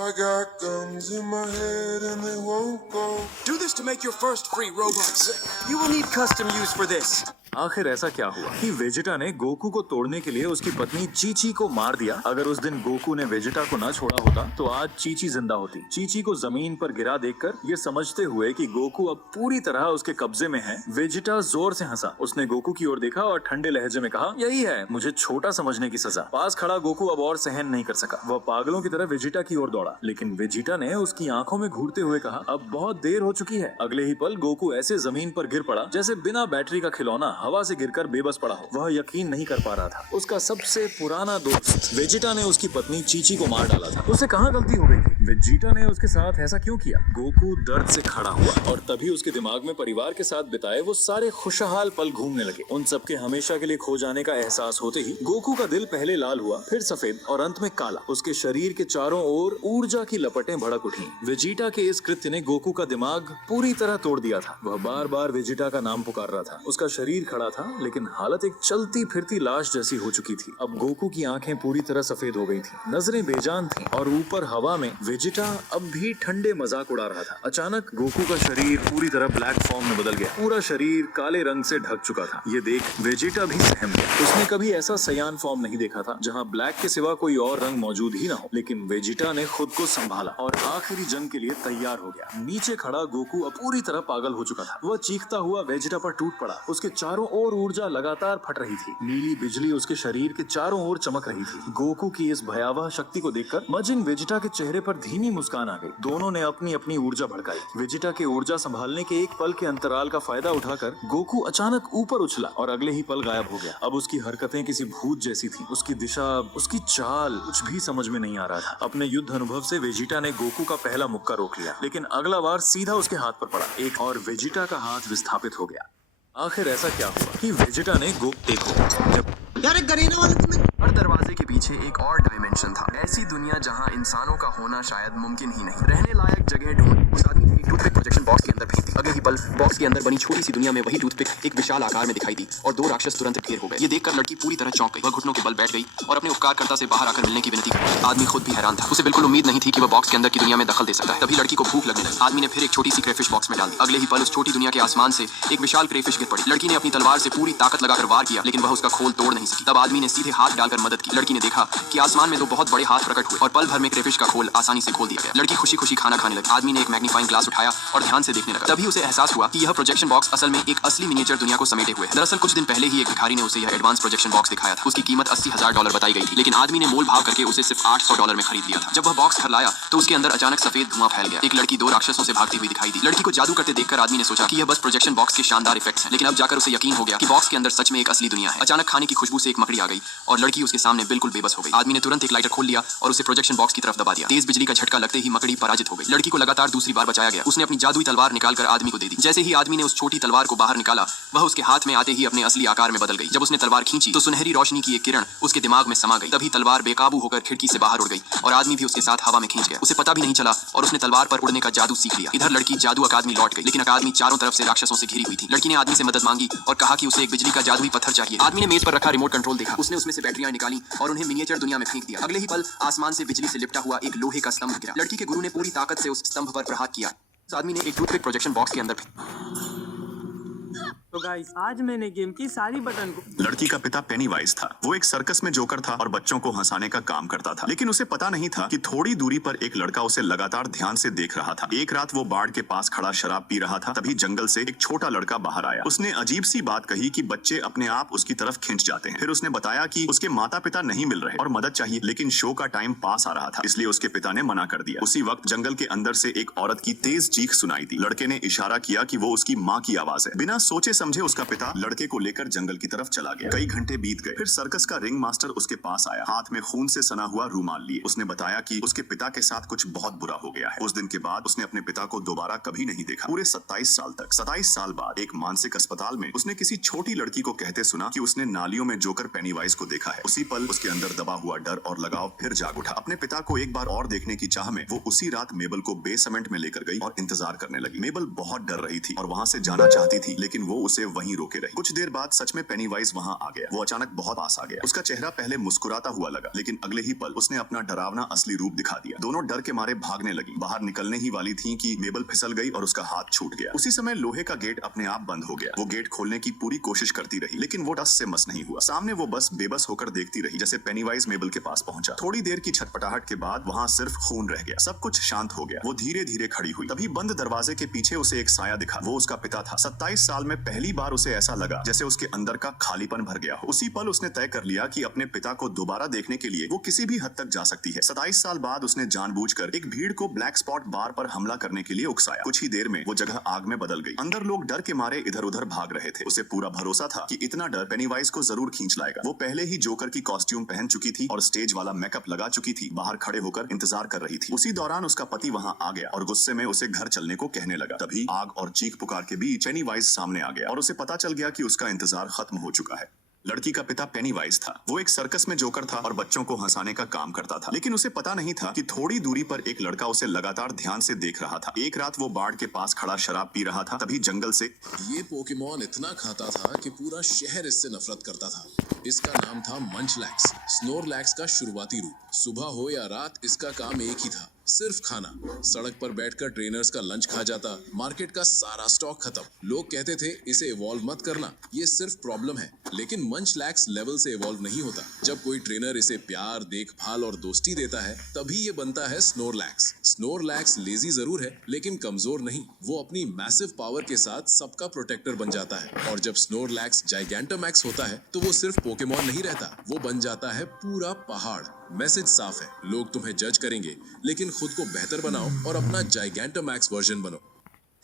I got guns in my head and they won't go. Do this to make your first free Robux. You will need custom use for this. आखिर ऐसा क्या हुआ कि वेजिटा ने गोकू को तोड़ने के लिए उसकी पत्नी चीची को मार दिया? अगर उस दिन गोकू ने वेजिटा को न छोड़ा होता तो आज चीची जिंदा होती। चीची को जमीन पर गिरा देखकर ये समझते हुए कि गोकू अब पूरी तरह उसके कब्जे में है, वेजिटा जोर से हंसा। उसने गोकू की ओर देखा और ठंडे लहजे में कहा, यही है मुझे छोटा समझने की सजा। पास खड़ा गोकू अब और सहन नहीं कर सका। वह पागलों की तरह वेजिटा की ओर दौड़ा, लेकिन वेजिटा ने उसकी आंखों में घूरते हुए कहा, अब बहुत देर हो चुकी है। अगले ही पल गोकू ऐसे जमीन पर गिर पड़ा जैसे बिना बैटरी का खिलौना हवा से गिरकर बेबस पड़ा हो। वह यकीन नहीं कर पा रहा था। उसका सबसे पुराना दोस्त वेजिटा ने उसकी पत्नी चीची को मार डाला था। उसे कहाँ गलती हो गई थी? वेजिटा ने उसके साथ ऐसा क्यों किया? गोकू दर्द से खड़ा हुआ और तभी उसके दिमाग में परिवार के साथ बिताए वो सारे खुशहाल पल घूमने लगे। उन सब के हमेशा के लिए खो जाने का एहसास होते ही गोकू का दिल पहले लाल हुआ, फिर सफेद और अंत में काला। उसके शरीर के चारों ओर ऊर्जा की लपटें भड़क उठी। वेजिटा के इस कृत्य ने गोकू का दिमाग पूरी तरह तोड़ दिया था। वह बार बार वेजिटा का नाम पुकार रहा था। उसका शरीर खड़ा था लेकिन हालत एक चलती फिरती लाश जैसी हो चुकी थी। अब गोकू की आंखें पूरी तरह सफेद हो गई थी, नजरें बेजान थी और ऊपर हवा में वेजिटा अब भी ठंडे मजाक उड़ा रहा था। अचानक गोकू का शरीर पूरी तरह ब्लैक फॉर्म में बदल गया। पूरा शरीर काले रंग से ढक चुका था। ये देख वेजिटा भी सहम गया। उसने कभी ऐसा सयान फॉर्म नहीं देखा था जहाँ ब्लैक के सिवा कोई और रंग मौजूद ही ना हो। लेकिन वेजिटा ने खुद को संभाला और आखिरी जंग के लिए तैयार हो गया। नीचे खड़ा गोकू अब पूरी तरह पागल हो चुका था। वह चीखता हुआ वेजिटा पर टूट पड़ा। उसके चारों ओर ऊर्जा लगातार फट रही थी। नीली बिजली उसके शरीर के चारों ओर चमक रही थी। गोकू की इस भयावह शक्ति को देखकर मजिन वेजिटा के चेहरे पर धीमी मुस्कान आ गई। दोनों ने अपनी अपनी ऊर्जा भड़काई। वेजिटा के ऊर्जा संभालने के एक पल के अंतराल का फायदा उठाकर गोकू अचानक ऊपर उछला और अगले ही पल गायब हो गया। अब उसकी हरकतें किसी भूत जैसी थी। उसकी दिशा, उसकी चाल कुछ भी समझ में नहीं आ रहा था। अपने युद्ध अनुभव से वेजिटा ने गोकू का पहला मुक्का रोक लिया, लेकिन अगला वार सीधा उसके हाथ पर पड़ा। एक और वेजिटा का हाथ विस्थापित हो गया। आखिर ऐसा क्या हुआ कि वेजिटा ने यार एक गरीना वाला तुम्हें हर दरवाजे के पीछे एक और डायमेंशन था। ऐसी दुनिया जहां इंसानों का होना शायद मुमकिन ही नहीं। रहने लायक जगह ढूंढ उस आदमी ने एक टूथपिक प्रोजेक्शन बॉक्स के अंदर फेंक दी। अगले ही पल बॉक्स के अंदर बनी छोटी सी दुनिया में वही टूथपिक एक विशाल आकार में दिखाई दी और दो राक्षस तुरंत ढेर हो गए। ये देखकर लड़की पूरी तरह चौंक गई। वह घुटनों के बल बैठ गई और अपने उपकारकर्ता से बाहर आकर मिलने की विनती की। आदमी खुद भी हैरान था। उसे बिल्कुल उम्मीद नहीं थी कि वह बॉक्स के अंदर की दुनिया में दखल दे सकता है। तभी लड़की को भूख लगने लगी। आदमी ने फिर एक छोटी सी क्रेफिश बॉक्स में डाल दी। अगले ही पल उस छोटी दुनिया के आसमान से एक विशाल क्रेफिश गिर पड़ी। लड़की ने अपनी तलवार से पूरी ताकत लगाकर वार किया, लेकिन वह उसका खोल तोड़ नहीं सकी। तब आदमी ने सीधे हाथ डालकर मदद की। लड़की ने देखा कि आसमान में दो बहुत बड़े हाथ प्रकट हुए और पल भर में क्रेफिश का खोल आसानी से खोल दिया गया। लड़की खुशी खुशी खाना खाने लगी। आदमी ने एक मैग्नीफाइंग ग्लास उठाया और ध्यान से देखने लगा। तभी उसे एहसास हुआ कि यह प्रोजेक्शन बॉक्स असल में एक असली मिनिएचर दुनिया को समेटे हुए है। दरअसल कुछ दिन पहले ही एक भिखारी ने उसे यह एडवांस प्रोजेक्शन बॉक्स दिखाया था। उसकी कीमत $80,000 बताई गई थी, लेकिन आदमी ने मोल भाव करके उसे सिर्फ $800 में खरीद लिया था। जब वह बॉक्स घर लाया तो उसके अंदर अचानक सफेद धुआं फैल गया। एक लड़की दो राक्षसों से भागती हुई दिखाई दी। लड़की को जादू करते देखकर आदमी ने सोचा कि यह बस प्रोजेक्शन बॉक्स के शानदार इफेक्ट्स हैं, लेकिन अब जाकर उसे यकीन हो गया कि बॉक्स के अंदर सच में एक असली दुनिया है। अचानक खाने की खुशबू से एक मकड़ी आ गई और लड़की उसके सामने बिल्कुल बेबस हो गई। आदमी ने तुरंत एक लाइटर खोल लिया और उसे प्रोजेक्शन बॉक्स की तरफ दबा दिया। तेज बिजली का झटका लगते ही मकड़ी पराजित हो गई। लड़की को लगातार दूसरी बार बचाया गया। उसने अपनी जादुई तलवार निकालकर आदमी को दे दी। जैसे ही आदमी ने उस छोटी तलवार को बाहर निकाला, वह उसके हाथ में आते ही अपने असली आकार में बदल गई। जब उसने तलवार खींची तो सुनहरी रोशनी की एक किरण उसके दिमाग में समा गई। तभी तलवार बेकाबू होकर खिड़की से बाहर उड़ गई और आदमी भी उसके साथ हवा में खींच गया। उसे पता भी नहीं चला और उसने तलवार पर उड़ने का जादू सीख लिया। इधर लड़की जादू अकादमी लौट गई, लेकिन अकादमी चारों तरफ से राक्षसों से घिरी हुई थी। लड़की ने आदमी से मदद मांगी और कहा कि उसे एक बिजली का जादुई पत्थर चाहिए। आदमी ने मेज पर रखा रिमोट कंट्रोल देखा। उसने उसमें से बैटरियां निकाली और उन्हें मिनिएचर दुनिया में फेंक दिया। अगले ही पल आसमान से बिजली से लिपटा हुआ एक लोहे का स्तंभ गिरा। लड़की के गुरु ने पूरी ताकत से उस स्तंभ पर प्रहार किया। उस आदमी ने एक टूथपिक प्रोजेक्शन बॉक्स के अंदर तो गाइस आज मैंने गेम की सारी बटन को लड़की का पिता पेनीवाइज था। वो एक सर्कस में जोकर था और बच्चों को हंसाने का काम करता था, लेकिन उसे पता नहीं था कि थोड़ी दूरी पर एक लड़का उसे लगातार ध्यान से देख रहा था। एक रात वो बाड़ के पास खड़ा शराब पी रहा था। तभी जंगल से एक छोटा लड़का बाहर आया। उसने अजीब सी बात कही कि बच्चे अपने आप उसकी तरफ खिंच जाते हैं। फिर उसने बताया कि उसके माता पिता नहीं मिल रहे और मदद चाहिए, लेकिन शो का टाइम पास आ रहा था, इसलिए उसके पिता ने मना कर दिया। उसी वक्त जंगल के अंदर से एक औरत की तेज चीख सुनाई दी। लड़के ने इशारा किया कि वो उसकी माँ की आवाज है। बिना सोचे समझे उसका पिता लड़के को लेकर जंगल की तरफ चला गया। कई घंटे बीत गए। फिर सर्कस का रिंग मास्टर उसके पास आया, हाथ में खून से सना हुआ रूमाल लिए। उसने बताया कि उसके पिता के साथ कुछ बहुत बुरा हो गया है। उस दिन के बाद उसने अपने पिता को दोबारा कभी नहीं देखा, पूरे 27 साल तक। 27 साल बाद एक मानसिक अस्पताल में उसने किसी छोटी लड़की को कहते सुना कि उसने नालियों में जोकर पेनीवाइज को देखा है। उसी पल उसके अंदर दबा हुआ डर और लगाव फिर जाग उठा। अपने पिता को एक बार और देखने की चाह में वो उसी रात मेबल को बेसमेंट में लेकर गई और इंतजार करने लगी। मेबल बहुत डर रही थी और वहाँ से जाना चाहती थी, लेकिन वो उसे वहीं रोके रही। कुछ देर बाद सच में पेनीवाइज वहां आ गया। वो अचानक बहुत पास आ गया। उसका चेहरा पहले मुस्कुराता हुआ लगा, लेकिन अगले ही पल उसने अपना डरावना असली रूप दिखा दिया। दोनों डर के मारे भागने लगी। बाहर निकलने ही वाली थी कि मेबल फिसल गई और उसका हाथ छूट गया। उसी समय लोहे का गेट अपने आप बंद हो गया। वो गेट खोलने की पूरी कोशिश करती रही, लेकिन वो टस से मस नहीं हुआ। सामने वो बस बेबस होकर देखती रही जैसे पेनीवाइज मेबल के पास पहुंचा। थोड़ी देर की छटपटाहट के बाद वहां सिर्फ खून रह गया। सब कुछ शांत हो गया। वो धीरे धीरे खड़ी हुई। तभी बंद दरवाजे के पीछे उसे एक साया दिखा। वो उसका पिता था। 27 साल में पहली बार उसे ऐसा लगा जैसे उसके अंदर का खालीपन भर गया हो। उसी पल उसने तय कर लिया कि अपने पिता को दोबारा देखने के लिए वो किसी भी हद तक जा सकती है। 27 साल बाद उसने जानबूझकर एक भीड़ को ब्लैक स्पॉट बार पर हमला करने के लिए उकसाया। कुछ ही देर में वो जगह आग में बदल गई। अंदर लोग डर के मारे इधर उधर भाग रहे थे। उसे पूरा भरोसा था कि इतना डर पेनीवाइज को जरूर खींच लाएगा। वो पहले ही जोकर की कॉस्ट्यूम पहन चुकी थी और स्टेज वाला मेकअप लगा चुकी थी। बाहर खड़े होकर इंतजार कर रही थी। उसी दौरान उसका पति वहां आ गया और गुस्से में उसे घर चलने को कहने लगा। तभी आग और चीख पुकार के बीच पेनीवाइज सामने आ गया और उसे पता चल गया कि उसका इंतजार खत्म हो चुका है। लड़की का पिता पेनीवाइज था। वो एक सर्कस में जोकर था और बच्चों को हंसाने का काम करता था, लेकिन उसे पता नहीं था कि थोड़ी दूरी पर एक लड़का उसे लगातार ध्यान से देख रहा था। एक रात वो बाड़ के पास खड़ा शराब पी रहा था, तभी जंगल से ये पोकेमॉन इतना खाता था कि पूरा शहर इससे नफरत करता था। इसका नाम था मंचलैक्स, स्नोरलैक्स का शुरुआती रूप। सुबह हो या रात इसका काम एक ही था, सिर्फ खाना। सड़क पर बैठकर ट्रेनर्स का लंच खा जाता, मार्केट का सारा स्टॉक खत्म। लोग कहते थे इसे इवॉल्व मत करना, ये सिर्फ प्रॉब्लम है। लेकिन मंचलैक्स लेवल से इवॉल्व नहीं होता। जब कोई ट्रेनर इसे प्यार, देखभाल और दोस्ती देता है, तभी ये बनता है स्नोरलैक्स। स्नोरलैक्स लेजी जरूर है, लेकिन कमजोर नहीं। वो अपनी मैसिव पावर के साथ सबका प्रोटेक्टर बन जाता है। और जब स्नोरलैक्स जाइगैंटामैक्स होता है, तो वो सिर्फ पोकेमॉन नहीं रहता, वो बन जाता है पूरा पहाड़। मैसेज साफ है, लोग तुम्हें जज करेंगे, लेकिन खुद को बेहतर बनाओ और अपना जाइगैंटामैक्स वर्जन बनो।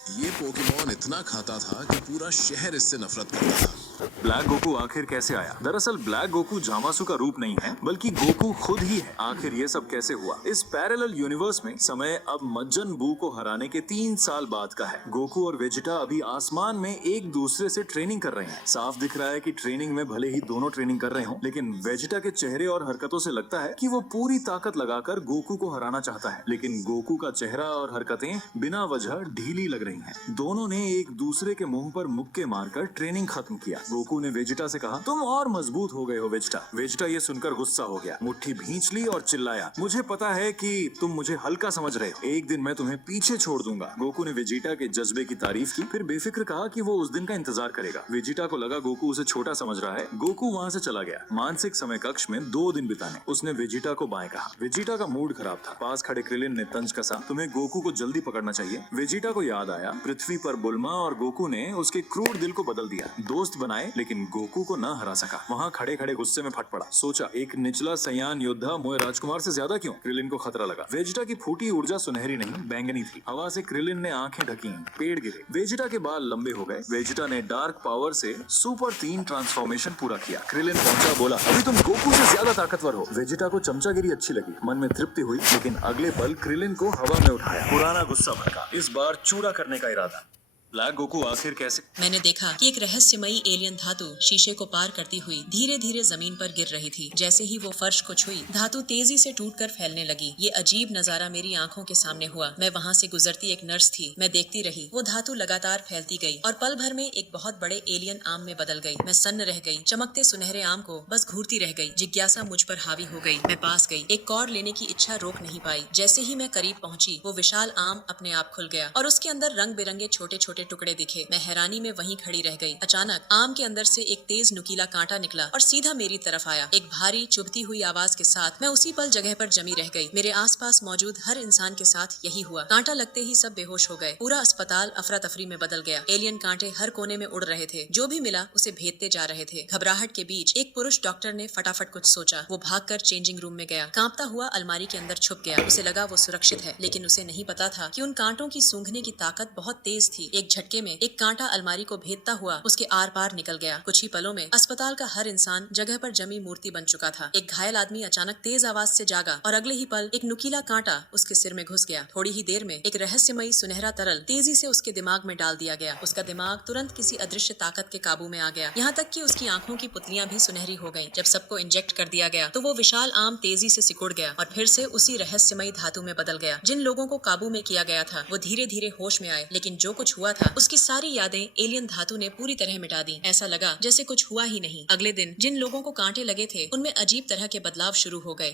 ये पोकेमॉन इतना खाता था कि पूरा शहर इससे नफरत करता था। ब्लैक गोकू आखिर कैसे आया? दरअसल ब्लैक गोकू जामासु का रूप नहीं है, बल्कि गोकू खुद ही है। आखिर ये सब कैसे हुआ? इस पैरेलल यूनिवर्स में समय अब मज्जन बू को हराने के 3 साल बाद का है। गोकू और वेजिटा अभी आसमान में एक दूसरे से ट्रेनिंग कर रहे हैं। साफ दिख रहा है कि ट्रेनिंग में भले ही दोनों ट्रेनिंग कर रहे हों, लेकिन वेजिटा के चेहरे और हरकतों से लगता है कि वो पूरी ताकत लगाकर गोकू को हराना चाहता है। लेकिन गोकू का चेहरा और हरकतें बिना वजह ढीली लग रही हैं। दोनों ने एक दूसरे के मुंह पर मुक्के मारकर ट्रेनिंग खत्म किया। गोकू ने वेजिटा से कहा, तुम और मजबूत हो गए हो वेजिटा। वेजिटा ये सुनकर गुस्सा हो गया, मुट्ठी भींच ली और चिल्लाया, मुझे पता है कि तुम मुझे हल्का समझ रहे हो, एक दिन मैं तुम्हें पीछे छोड़ दूंगा। गोकू ने वेजिटा के जज्बे की तारीफ की, फिर बेफिक्र कहा कि वो उस दिन का इंतजार करेगा। वेजिटा को लगा गोकू उसे छोटा समझ रहा है। गोकू वहाँ से चला गया मानसिक समय कक्ष में 2 दिन बिताने। उसने वेजिटा को बाएं कहा। वेजिटा का मूड खराब था। पास खड़े क्रिलिन ने तंज कसा, तुम्हें गोकू को जल्दी पकड़ना चाहिए। वेजिटा को याद आया पृथ्वी पर बुल्मा और गोकू ने उसके क्रूर दिल को बदल दिया। दोस्त बनाए, लेकिन गोकू को न हरा सका। वहाँ खड़े खड़े गुस्से में फट पड़ा। सोचा, एक निचला सयान योद्धा मोए राजकुमार से ज्यादा क्यों? क्रिलिन को खतरा लगा। वेजिटा की फूटी ऊर्जा सुनहरी नहीं, बैंगनी थी। हवा से क्रिलिन ने आंखें ढकी, पेड़ गिरे। वेजिटा के बाल लंबे हो गए। वेजिटा ने डार्क पावर से सुपर 3 ट्रांसफॉर्मेशन पूरा किया। क्रिलिन पहुंचा, बोला, अभी तुम गोकू से ज्यादा ताकतवर हो। वेजिटा को चमचागिरी अच्छी लगी, मन में तृप्ति हुई, लेकिन अगले पल क्रिलिन को हवा में उठाया। पुराना गुस्सा भड़का, इस बार चूरा करने का इरादा। ब्लैक गोकू आखिर कैसे? मैंने देखा कि एक रहस्यमयी एलियन धातु शीशे को पार करती हुई धीरे धीरे जमीन पर गिर रही थी। जैसे ही वो फर्श को छुई, धातु तेजी से टूटकर फैलने लगी। ये अजीब नजारा मेरी आंखों के सामने हुआ। मैं वहाँ से गुजरती एक नर्स थी, मैं देखती रही। वो धातु लगातार फैलती गई और पल भर में एक बहुत बड़े एलियन आम में बदल गई। मैं सन्न रह गई, चमकते सुनहरे आम को बस घूरती रह गई। जिज्ञासा मुझ पर हावी हो गई। मैं पास गई, एक कॉर्ड लेने की इच्छा रोक नहीं पाई। जैसे ही मैं करीब पहुंची, वो विशाल आम अपने आप खुल गया और उसके अंदर रंग बिरंगे छोटे छोटे टुकड़े दिखे। मैं हैरानी में वहीं खड़ी रह गई। अचानक आम के अंदर से एक तेज नुकीला कांटा निकला और सीधा मेरी तरफ आया। एक भारी चुभती हुई आवाज के साथ मैं उसी पल जगह पर जमी रह गई। मेरे आसपास मौजूद हर इंसान के साथ यही हुआ। कांटा लगते ही सब बेहोश हो गए। पूरा अस्पताल अफरा तफरी में बदल गया। एलियन कांटे हर कोने में उड़ रहे थे। जो भी मिला उसे भेदते जा रहे थे। घबराहट के बीच एक पुरुष डॉक्टर ने फटाफट कुछ सोचा। वो भागकर चेंजिंग रूम में गया। कांपता हुआ अलमारी के अंदर छुप गया। उसे लगा वो सुरक्षित है, लेकिन उसे नहीं पता था कि उन कांटों की सूंघने की ताकत बहुत तेज थी। एक झटके में एक कांटा अलमारी को भेदता हुआ उसके आर पार निकल गया। कुछ ही पलों में अस्पताल का हर इंसान जगह पर जमी मूर्ति बन चुका था। एक घायल आदमी अचानक तेज आवाज से जागा और अगले ही पल एक नुकीला कांटा उसके सिर में घुस गया। थोड़ी ही देर में एक रहस्यमयी सुनहरा तरल तेजी से उसके दिमाग में डाल दिया गया। उसका दिमाग तुरंत किसी अदृश्य ताकत के काबू में आ गया, यहाँ तक कि उसकी आंखों की पुतलियां भी सुनहरी हो गईं। जब सबको इंजेक्ट कर दिया गया तो वो विशाल आम तेजी से सिकुड़ गया और फिर से उसी रहस्यमयी धातु में बदल गया। जिन लोगों को काबू में किया गया था वो धीरे धीरे होश में आए, लेकिन जो कुछ हुआ था उसकी सारी यादें एलियन धातु ने पूरी तरह मिटा दी। ऐसा लगा जैसे कुछ हुआ ही नहीं। अगले दिन जिन लोगों को कांटे लगे थे उनमें अजीब तरह के बदलाव शुरू हो गए।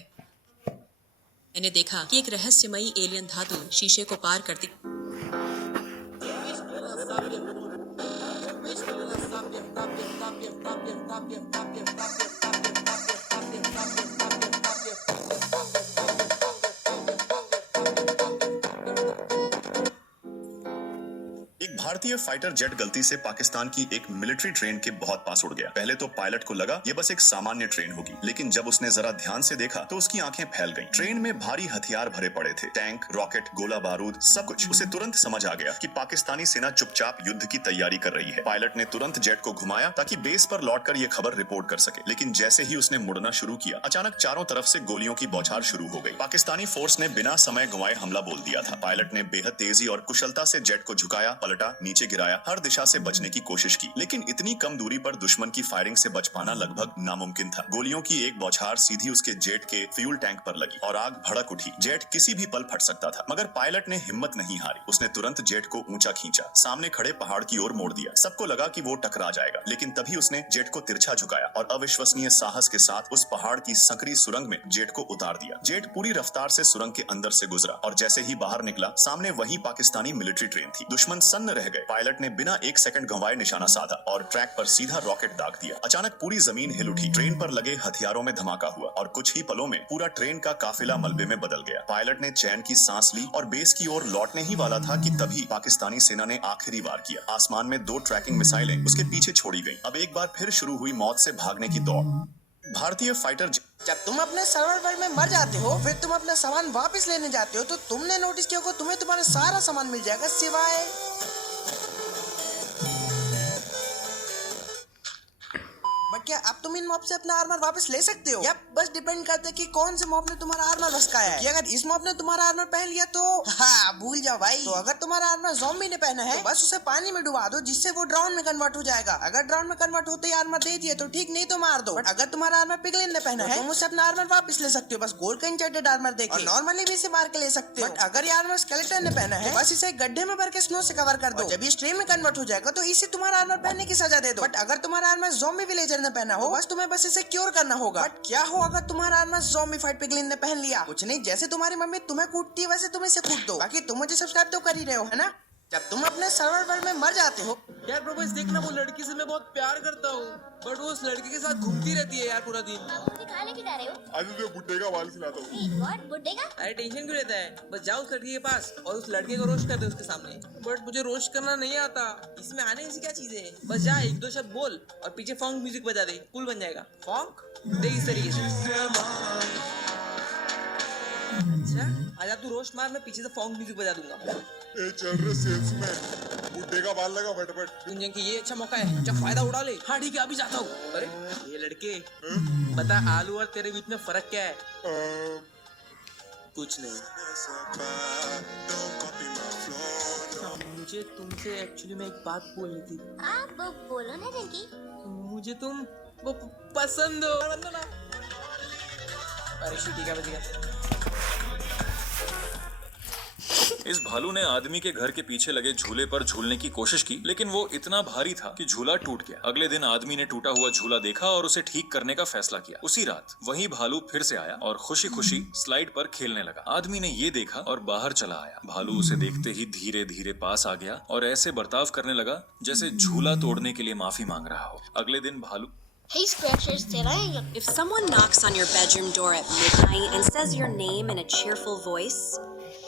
मैंने देखा कि एक रहस्यमयी एलियन धातु शीशे को पार करती भारतीय फाइटर जेट गलती से पाकिस्तान की एक मिलिट्री ट्रेन के बहुत पास उड़ गया। पहले तो पायलट को लगा ये बस एक सामान्य ट्रेन होगी, लेकिन जब उसने जरा ध्यान से देखा तो उसकी आंखें फैल गईं। ट्रेन में भारी हथियार भरे पड़े थे, टैंक, रॉकेट, गोला बारूद, सब कुछ। उसे तुरंत समझ आ गया कि पाकिस्तानी सेना चुपचाप युद्ध की तैयारी कर रही है। पायलट ने तुरंत जेट को घुमाया ताकि बेस पर लौटकर ये खबर रिपोर्ट कर सके, लेकिन जैसे ही उसने मुड़ना शुरू किया, अचानक चारों तरफ से गोलियों की बौछार शुरू हो गई। पाकिस्तानी फोर्स ने बिना समय गंवाए हमला बोल दिया था। पायलट ने बेहद तेजी और कुशलता से जेट को झुकाया, पलटा, नीचे गिराया, हर दिशा से बचने की कोशिश की, लेकिन इतनी कम दूरी पर दुश्मन की फायरिंग से बच पाना लगभग नामुमकिन था। गोलियों की एक बौछार सीधी उसके जेट के फ्यूल टैंक पर लगी और आग भड़क उठी। जेट किसी भी पल फट सकता था, मगर पायलट ने हिम्मत नहीं हारी। उसने तुरंत जेट को ऊंचा खींचा, सामने खड़े पहाड़ की ओर मोड़ दिया। सबको लगा कि वो टकरा जाएगा, लेकिन तभी उसने जेट को तिरछा झुकाया और अविश्वसनीय साहस के साथ उस पहाड़ की संकरी सुरंग में जेट को उतार दिया। जेट पूरी रफ्तार से सुरंग के अंदर से गुजरा और जैसे ही बाहर निकला, सामने वही पाकिस्तानी मिलिट्री ट्रेन थी। दुश्मन सन्न रह गए। पायलट ने बिना एक सेकंड गंवाए निशाना साधा और ट्रैक पर सीधा रॉकेट दाग दिया। अचानक पूरी जमीन हिल उठी। ट्रेन पर लगे हथियारों में धमाका हुआ और कुछ ही पलों में पूरा ट्रेन का काफिला मलबे में बदल गया। पायलट ने चैन की सांस ली और बेस की ओर लौटने ही वाला था कि तभी पाकिस्तानी सेना ने आखिरी वार किया। आसमान में 2 ट्रैकिंग मिसाइलें उसके पीछे छोड़ी गईं। अब एक बार फिर शुरू हुई मौत से भागने की दौड़। भारतीय फाइटर जब तुम अपने सर्वर वर्ल्ड में मर जाते हो, फिर तुम अपना सामान वापस लेने जाते हो, तो तुमने नोटिस किया होगा तुम्हें तुम्हारा सारा सामान मिल जाएगा सिवाय बट क्या अब तुम इन मॉब से अपना आर्मर वापस ले सकते हो? या बस डिपेंड करता है कि कौन से मॉब ने तुम्हारा आर्मर भसकाया है। कि अगर इस मॉब ने तुम्हारा आर्मर पहन लिया तो हाँ भूल जाओ भाई। तो अगर तुम्हारा आर्मर ज़ॉम्बी ने पहना है तो बस उसे पानी में डुबा दो, जिससे वो ड्रोन में कन्वर्ट हो जाएगा। अगर ड्रोन में कन्वर्ट होते ही आर्मर दे दिए तो ठीक, नहीं तो मार दो। बट अगर तुम्हारा आर्मर पिगलिन ने पहना है तो तुम उससे अपना आर्मर वापस ले सकते हो, बस गोल्ड का इंचर्टेड आर्मर देके। और नॉर्मली भी इसे मार के ले सकते हो। बट अगर ये आर्मर स्केलेटन ने पहना है, बस इसे गड्ढे में भर के स्नो से कवर कर दो। जब ये स्ट्रीम में कन्वर्ट हो जाएगा तो इसे तुम्हारा आर्मर पहनने की सजा दे दो। बट अगर तुम्हारा आर्मर ज़ॉम्बी विलेजर ने पहना हो, बस तुम्हें बस इसे क्योर करना होगा। बट क्या हो अगर तुम्हारा आर्मर ज़ॉम्बीफाइड पिगलिन ने पहन लिया? कुछ नहीं, जैसे तुम्हारी मम्मी तुम्हें कूटती है वैसे तुम इसे कूट दो। बाकी तुम मुझे सब्सक्राइब तो कर ही रहे हो, है ना? जब तुम अपने सर्वर वर्ल्ड में मर जाते हो। यार प्रोबेस देखना, वो लड़की से मैं बहुत प्यार करता हूँ, बट वो उस लड़के के साथ घूमती रहती है यार पूरा दिन। मुझे कहाँ लेके जा रहे हो? आज तो बुड्ढे का बाल खिलाता हूँ। व्हाट? बुड्ढे का? अरे टेंशन क्यों लेता है, बस जाओ उस लड़की के पास और उस लड़के को रोस्ट कर दे उसके सामने। बट मुझे रोस्ट करना नहीं आता, इसमें आने की क्या चीज है? बस जा 1-2 शब्द बोल और पीछे फॉन्क म्यूजिक बजा दे, कूल बन जाएगा। फॉन्क देख इस तरीके से। अच्छा आजा तू रोस्ट मार, मैं पीछे से फॉन्क म्यूजिक बजा दूंगा। ए चल रे सेल्समैन, बुड्ढे का बाल लगा फटाफट। दुनिया की ये अच्छा मौका है, जब फायदा उड़ा ले। हाँ ठीक है, अभी जाता हूँ। अरे ये लड़के, बता आलू और तेरे बीच में फर्क क्या है? कुछ नहीं। मुझे तुमसे एक्चुअली में एक बात बोलनी थी। आप बोलो ना रिंकी। मुझे तुम वो पसंद हो ना। अरे ठीक है, बच गया। इस भालू ने आदमी के घर के पीछे लगे झूले पर झूलने की कोशिश की, लेकिन वो इतना भारी था कि झूला टूट गया। अगले दिन आदमी ने टूटा हुआ झूला देखा और उसे ठीक करने का फैसला किया। उसी रात वही भालू फिर से आया और खुशी खुशी स्लाइड पर खेलने लगा। आदमी ने ये देखा और बाहर चला आया। भालू उसे देखते ही धीरे धीरे पास आ गया और ऐसे बर्ताव करने लगा जैसे झूला तोड़ने के लिए माफी मांग रहा हो। अगले दिन भालू Hey Scratchers, today. If someone knocks on your bedroom door at midnight and says your name in a cheerful voice,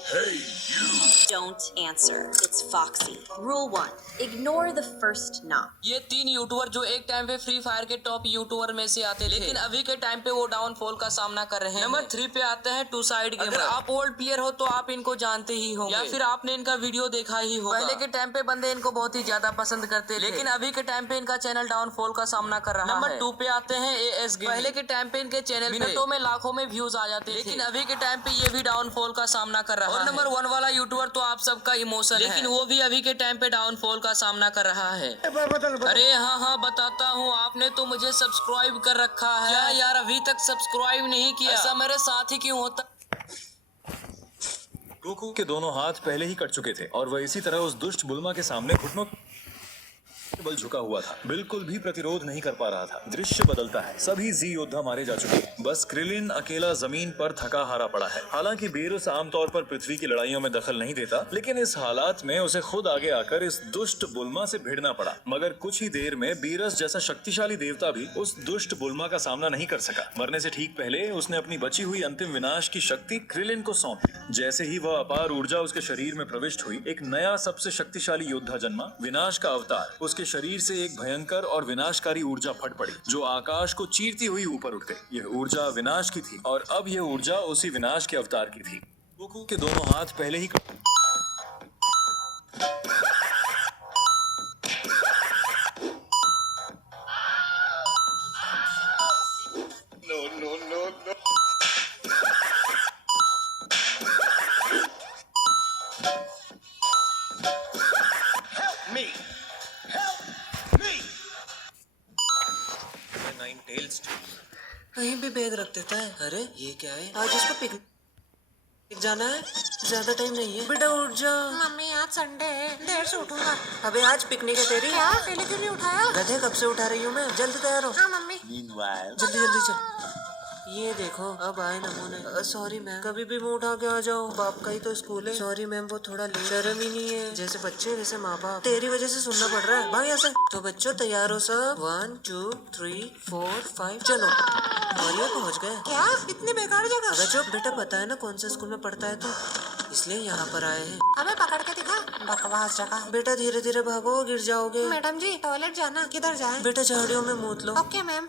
Hey, you! don't answer. It's Foxy. Rule 1. Ignore the first knock. ये 3 YouTuber जो एक time पे free fire के top YouTuber में से आते थे, लेकिन अभी के टाइम पे वो डाउनफॉल का सामना कर रहे हैं। नंबर 3 पे आते हैं टू साइड गेमर। अगर आप ओल्ड प्लेयर हो तो आप इनको जानते ही होंगे, या फिर आपने इनका वीडियो देखा ही होगा। पहले के टाइम पे बंदे इनको बहुत ही ज्यादा पसंद करते थे, लेकिन अभी के टाइम पे इनका चैनल डाउनफॉल का सामना कर रहा है। नंबर 2 पे आते हैं AS गेमिंग। पहले के टाइम पे इनके चैनल मिनटों में लाखों में व्यूज आ जाते थे, लेकिन अभी के टाइम पे ये भी डाउनफॉल का सामना कर रहा है। और नंबर 1 वाला यूट्यूबर तो आप सबका इमोशन है, लेकिन वो भी अभी के टाइम पे डाउनफॉल का सामना कर रहा है। अरे हाँ बताता हूँ, आपने तो मुझे सब्सक्राइब कर रखा है क्या यार? अभी तक सब्सक्राइब नहीं किया, ऐसा मेरे साथ ही क्यों होता? गोकू के दोनों हाथ पहले ही कट चुके थे और वह इसी तरह उस दुष्ट बुल्मा के सामने घुटनों बल झुका हुआ था, बिल्कुल भी प्रतिरोध नहीं कर पा रहा था। दृश्य बदलता है, सभी जी योद्धा मारे जा चुके हैं, बस क्रिलिन अकेला जमीन पर थका हारा पड़ा है। हालांकि बीरस आमतौर पर पृथ्वी की लड़ाइयों में दखल नहीं देता, लेकिन इस हालात में उसे खुद आगे आकर इस दुष्ट बुल्मा से भिड़ना पड़ा। मगर कुछ ही देर में बीरस जैसा शक्तिशाली देवता भी उस दुष्ट बुल्मा का सामना नहीं कर सका। मरने से ठीक पहले उसने अपनी बची हुई अंतिम विनाश की शक्ति क्रिलिन को सौंपी। जैसे ही वह अपार ऊर्जा उसके शरीर में प्रविष्ट हुई, एक नया सबसे शक्तिशाली योद्धा जन्मा, विनाश का अवतार। उसके शरीर से एक भयंकर और विनाशकारी ऊर्जा फट पड़ी जो आकाश को चीरती हुई ऊपर उठ गई। यह ऊर्जा विनाश की थी और अब यह ऊर्जा उसी विनाश के अवतार की थी। गोकू के दोनों हाथ पहले ही कहीं भी बैग रख देता है। अरे ये क्या है? आज इसको पिकनिक जाना है, ज्यादा टाइम नहीं है। बेटा उठ जा। मम्मी आज संडे है, देर से उठूंगा। अबे आज पिकनिक है तेरी। क्या? पहले क्यों नहीं उठाया? गधे कब से उठा रही हूँ मैं। जल्दी तैयार हो। हाँ मम्मी। जल्दी जल्दी चल। ये देखो अब आए नमूने। सॉरी मैम, कभी भी मुंह उठा के आ जाओ, बाप का ही तो स्कूल है। सॉरी मैम, वो थोड़ा लेट। शर्म ही नहीं है, जैसे बच्चे वैसे माँ बाप। तेरी वजह से सुनना पड़ रहा है। भाग यहाँ से। तो बच्चों तैयार हो सब? 1 2 3 4 5 चलो। मारियो पहुँच गए। क्या? इतनी बेकार जगह? अबे चुप। बेटा पता है ना कौन से स्कूल में पढ़ता है तो, इसलिए यहाँ पर आए हैं। हमें पकड़ के दिखा, बकवास जगह। बेटा धीरे धीरे भागो, गिर जाओगे। मैडम जी टॉयलेट जाना, किधर जाए? बेटा झाड़ियों में मूत लो। Okay ma'am.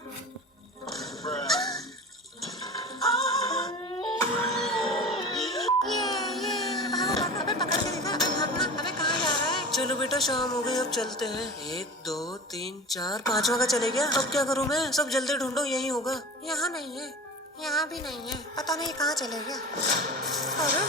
चलो बेटा शाम हो गई, अब चलते हैं। 1 2 3 4 5वां का चले गया। अब क्या करूँ मैं? सब जल्दी ढूंढो, यही होगा। यहाँ नहीं है, यहाँ भी नहीं है, पता नहीं कहाँ चले गया। अरे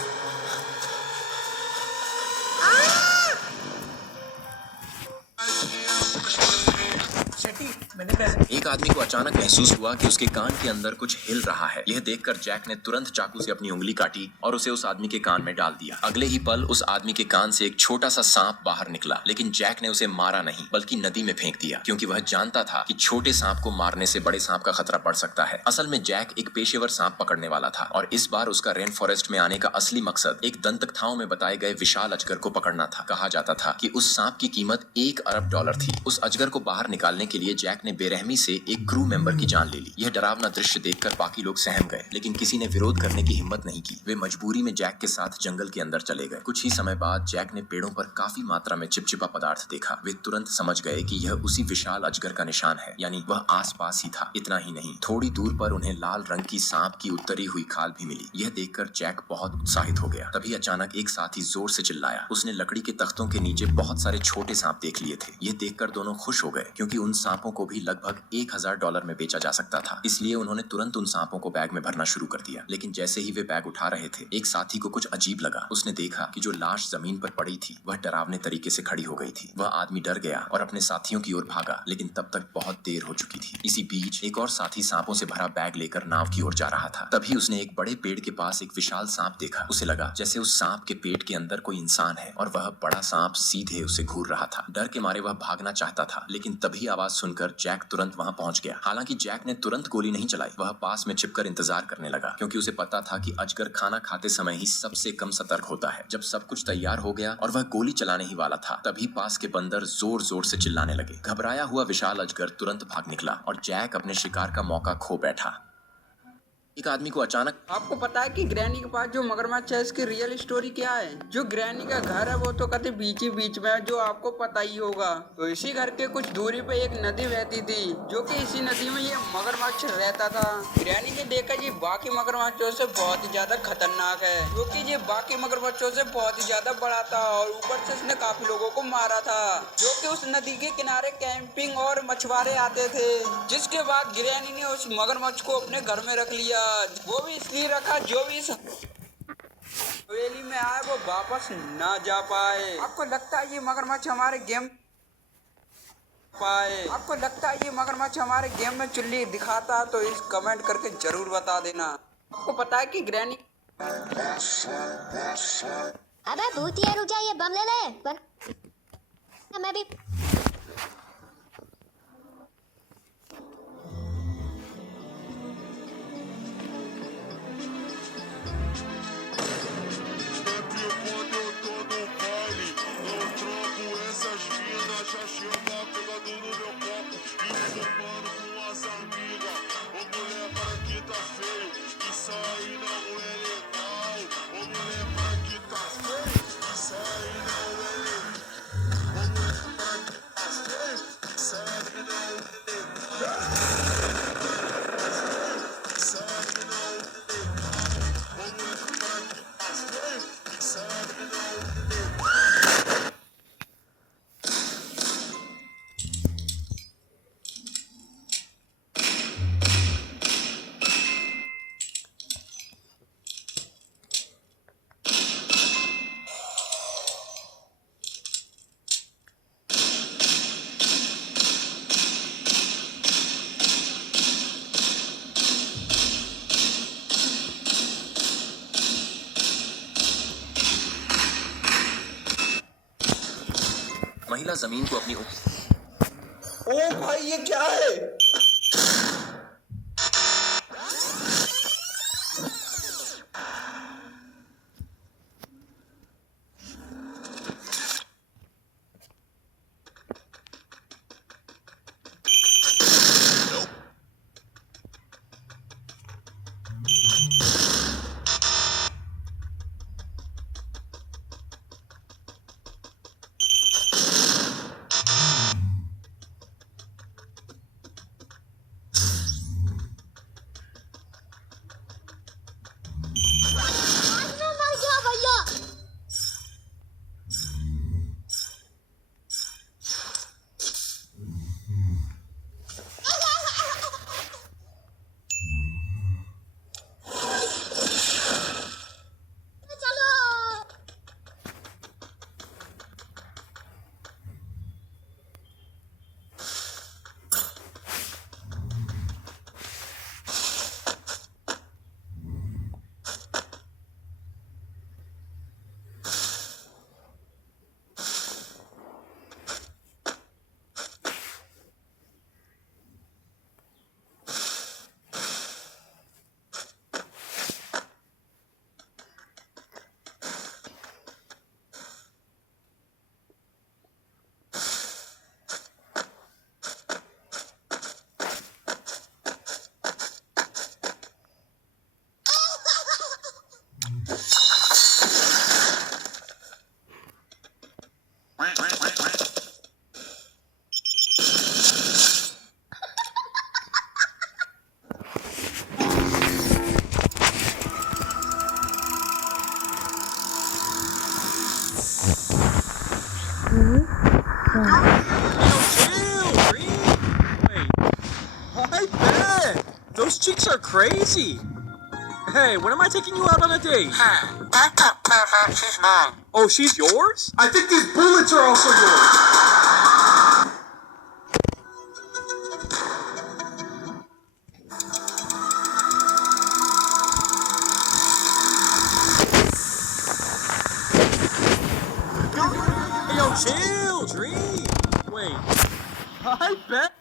एक आदमी को अचानक महसूस हुआ कि उसके कान के अंदर कुछ हिल रहा है। यह देखकर जैक ने तुरंत चाकू से अपनी उंगली काटी और उसे उस आदमी के कान में डाल दिया। अगले ही पल उस आदमी के कान से एक छोटा सा सांप बाहर निकला, लेकिन जैक ने उसे मारा नहीं बल्कि नदी में फेंक दिया, क्योंकि वह जानता था कि छोटे सांप को मारने से बड़े सांप का खतरा बढ़ सकता है। असल में जैक एक पेशेवर सांप पकड़ने वाला था और इस बार उसका रेन फॉरेस्ट में आने का असली मकसद एक दंतकथाओं में बताए गए विशाल अजगर को पकड़ना था। कहा जाता था कि उस सांप की कीमत $1 अरब थी। उस अजगर को बाहर निकालने के लिए जैक ने बेरहमी से एक क्रू मेंबर की जान ले ली। यह डरावना दृश्य देखकर बाकी लोग सहम गए, लेकिन किसी ने विरोध करने की हिम्मत नहीं की। वे मजबूरी में जैक के साथ जंगल के अंदर चले गए। कुछ ही समय बाद जैक ने पेड़ों पर काफी मात्रा में चिपचिपा पदार्थ देखा। वे तुरंत समझ गए कि यह उसी विशाल अजगर का निशान है, यानी वह आसपास ही था। इतना ही नहीं, थोड़ी दूर पर उन्हें लाल रंग की सांप की उतरी हुई खाल भी मिली। यह देखकर जैक बहुत उत्साहित हो गया। तभी अचानक एक साथी जोर से चिल्लाया। उसने लकड़ी के तख्तों के नीचे बहुत सारे छोटे सांप देख लिए थे। यह देखकर दोनों खुश हो गए, क्योंकि उन सांपों को भी लगभग $1000 में बेचा जा सकता था। इसलिए उन्होंने तुरंत उन सांपों को बैग में भरना शुरू कर दिया। लेकिन जैसे ही वे बैग उठा रहे थे, एक साथी को कुछ अजीब लगा। उसने देखा कि जो लाश जमीन पर पड़ी थी वह डरावने तरीके से खड़ी हो गई थी। वह आदमी डर गया और अपने साथियों की ओर भागा, लेकिन तब तक बहुत देर हो चुकी थी। इसी बीच एक और साथी सांपों से भरा बैग लेकर नाव की ओर जा रहा था। तभी उसने एक बड़े पेड़ के पास एक विशाल सांप देखा। उसे लगा जैसे उस सांप के पेट के अंदर कोई इंसान है और वह बड़ा सांप सीधे उसे घूर रहा था। डर के मारे वह भागना चाहता था, लेकिन तभी आवाज सुनकर जैक तुरंत वहां पहुंच गया। हालांकि जैक ने तुरंत गोली नहीं चलाई। वह पास में छिपकर इंतजार करने लगा, क्योंकि उसे पता था कि अजगर खाना खाते समय ही सबसे कम सतर्क होता है। जब सब कुछ तैयार हो गया और वह गोली चलाने ही वाला था, तभी पास के बंदर जोर जोर से चिल्लाने लगे। घबराया हुआ विशाल अजगर तुरंत भाग निकला और जैक अपने शिकार का मौका खो बैठा। एक आदमी को अचानक आपको पता है कि ग्रैनी के पास जो मगरमच्छ है इसकी रियल स्टोरी क्या है? जो ग्रैनी का घर है वो तो कभी बीच ही बीच में है, जो आपको पता ही होगा। तो इसी घर के कुछ दूरी पे एक नदी बहती थी, जो कि इसी नदी में ये मगरमच्छ रहता था। ग्रैनी ने देखा ये बाकी मगरमच्छों से बहुत ही ज्यादा खतरनाक है, क्योंकि ये बाकी मगरमच्छों से बहुत ही ज्यादा बड़ा था और ऊपर से इसने काफी लोगों को मारा था, जो कि उस नदी के किनारे कैंपिंग और मछुआरे आते थे। जिसके बाद ग्रैनी ने उस मगरमच्छ को अपने घर में रख लिया। वो भी इसलिए रखा जो भी इस हवेली में आए वो वापस ना जा पाए। आपको लगता है ये मगरमच्छ हमारे गेम आपको लगता है ये मगरमच्छ हमारे गेम में चुल्ली दिखाता, तो इस कमेंट करके जरूर बता देना। आपको पता है कि ग्रैनी अबे भूतिया रुक जा, ये बम ले ले। मैं भी महिला जमीन को अपनी ओ भाई ये क्या है? Those chicks are crazy. Hey, when am I taking you out on a date? Back up, pervert. She's mine. Oh, she's yours? I think these bullets are also yours. Hey, yo, chill, Dream. Wait, I bet.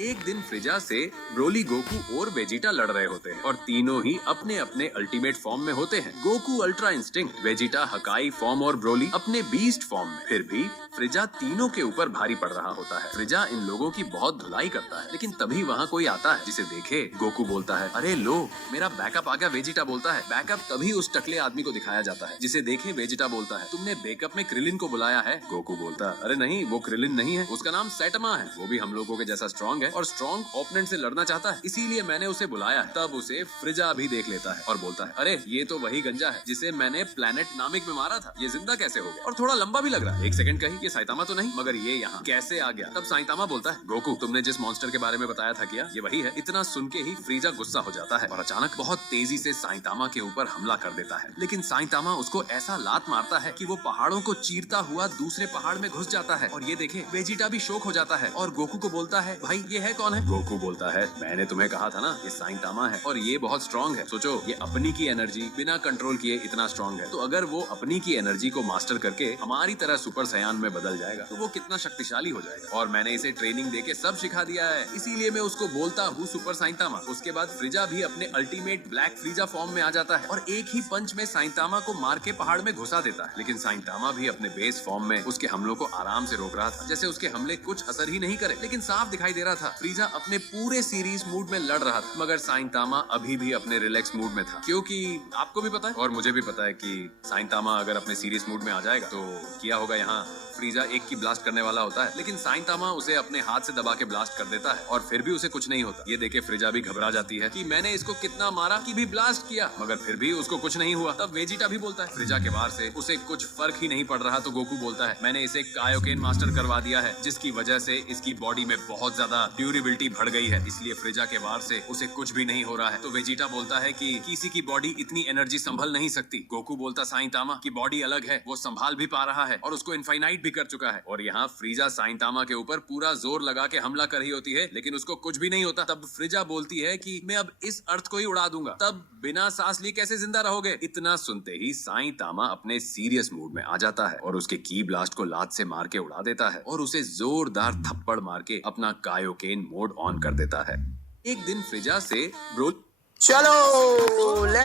एक दिन फ्रिजा से Broly, Goku और Vegeta लड़ रहे होते हैं और तीनों ही अपने अपने अल्टीमेट फॉर्म में होते हैं। गोकू अल्ट्रा इंस्टिंक्ट, वेजिटा हकाई फॉर्म और ब्रोली अपने बीस्ट फॉर्म में। फिर भी फ्रिजा तीनों के ऊपर भारी पड़ रहा होता है। फ्रिजा इन लोगों की बहुत धुलाई करता है, लेकिन तभी वहाँ कोई आता है जिसे देखे गोकू बोलता है, अरे लो मेरा बैकअप आ गया। वेजिटा बोलता है बैकअप तभी उस टकले आदमी को दिखाया जाता है जिसे देखे वेजिटा बोलता है, तुमने बैकअप में क्रिलिन को बुलाया है? गोकू बोलता है, अरे नहीं वो क्रिलिन नहीं है, उसका नाम सैटमा है, वो भी हम लोगों के जैसा स्ट्रॉन्ग है और स्ट्रॉन्ग ओपोनेंट से लड़ना चाहता है, इसीलिए मैंने उसे बुलाया है। तब उसे फ्रिजा भी देख लेता है और बोलता है, अरे ये तो वही गंजा है जिसे मैंने प्लेनेट नामिक में मारा था, ये जिंदा कैसे हो गया और थोड़ा लंबा भी लग रहा है। एक सेकंड कही, ये साइतामा तो नहीं, मगर ये यहाँ कैसे आ गया? तब साइतामा बोलता है, गोकू तुमने जिस मॉन्स्टर के बारे में बताया था क्या, ये वही है। इतना सुन के ही फ्रीजा गुस्सा हो जाता है और अचानक बहुत तेजी से साइतामा के ऊपर हमला कर देता है, लेकिन साइतामा उसको ऐसा लात मारता है कि वो पहाड़ों को चीरता हुआ दूसरे पहाड़ में घुस जाता है। और ये देखे वेजिटा भी शॉक हो जाता है और गोकू को बोलता है, भाई ये है कौन है? गोकू बोलता है, मैंने तुम्हें कहा था ना ये साइतामा है और ये बहुत स्ट्रॉन्ग है। सोचो ये अपनी की एनर्जी बिना कंट्रोल किए इतना स्ट्रॉन्ग है, तो अगर वो अपनी की एनर्जी को मास्टर करके हमारी तरह सुपर सयान में बदल जाएगा तो वो कितना शक्तिशाली हो जाएगा। और मैंने इसे ट्रेनिंग देके सब सिखा दिया है, इसीलिए मैं उसको बोलता हूँ सुपर साइतामा। उसके बाद फ्रिजा भी अपने अल्टीमेट ब्लैक फ्रिजा फॉर्म में आ जाता है और एक ही पंच में साइतामा को मार के पहाड़ में घुसा देता है। लेकिन साइतामा भी अपने बेस फॉर्म में उसके हमलों को आराम से रोक रहा था, जैसे उसके हमले कुछ असर ही नहीं करे। लेकिन साफ दिखाई दे रहा था फ्रिजा अपने पूरे सीरीज मूड में लड़ रहा था, मगर साइतामा अभी भी अपने रिलैक्स मूड में था, क्योंकि आपको भी पता है और मुझे भी पता है कि साइतामा अगर अपने सीरियस मूड में आ जाएगा तो किया होगा यहाँ फ्रीजा एक की ब्लास्ट करने वाला होता है, लेकिन साइंतामा उसे अपने हाथ से दबा के ब्लास्ट कर देता है और फिर भी उसे कुछ नहीं होता। ये देखे फ्रीजा भी घबरा जाती है कि मैंने इसको कितना मारा कि भी ब्लास्ट किया, मगर फिर भी उसको कुछ नहीं हुआ। तब वेजिटा भी बोलता है फ्रीजा के वार से उसे कुछ फर्क ही नहीं पड़ रहा, तो गोकू बोलता है मैंने इसे कायोकेन मास्टर करवा दिया है, जिसकी वजह से इसकी बॉडी में बहुत ज्यादा ड्यूरेबिलिटी बढ़ गई है, इसलिए फ्रीजा के वार से उसे कुछ भी नहीं हो रहा है। तो वेजिटा बोलता है कि किसी की बॉडी इतनी एनर्जी संभल नहीं सकती। गोकू बोलता साइंतामा की बॉडी अलग है, वो संभाल भी पा रहा है और उसको इनफाइनाइट भी कर चुका है। और यहाँ फ्रीजा साइंतामा के ऊपर पूरा जोर लगा के हमला कर रही होती है, लेकिन उसको कुछ भी नहीं होता। तब फ्रीजा बोलती है कि मैं अब इस अर्थ को ही उड़ा दूंगा। तब बिना सांस लिए कैसे जिंदा रहोगे? इतना सुनते ही साइंतामा अपने सीरियस मूड में आ जाता है और उसके की ब्लास्ट को लात से मार के उड़ा देता है और उसे जोरदार थप्पड़ मार के अपना कायोकेन मोड ऑन कर देता है। एक दिन फ्रीजा से ब्रो चलो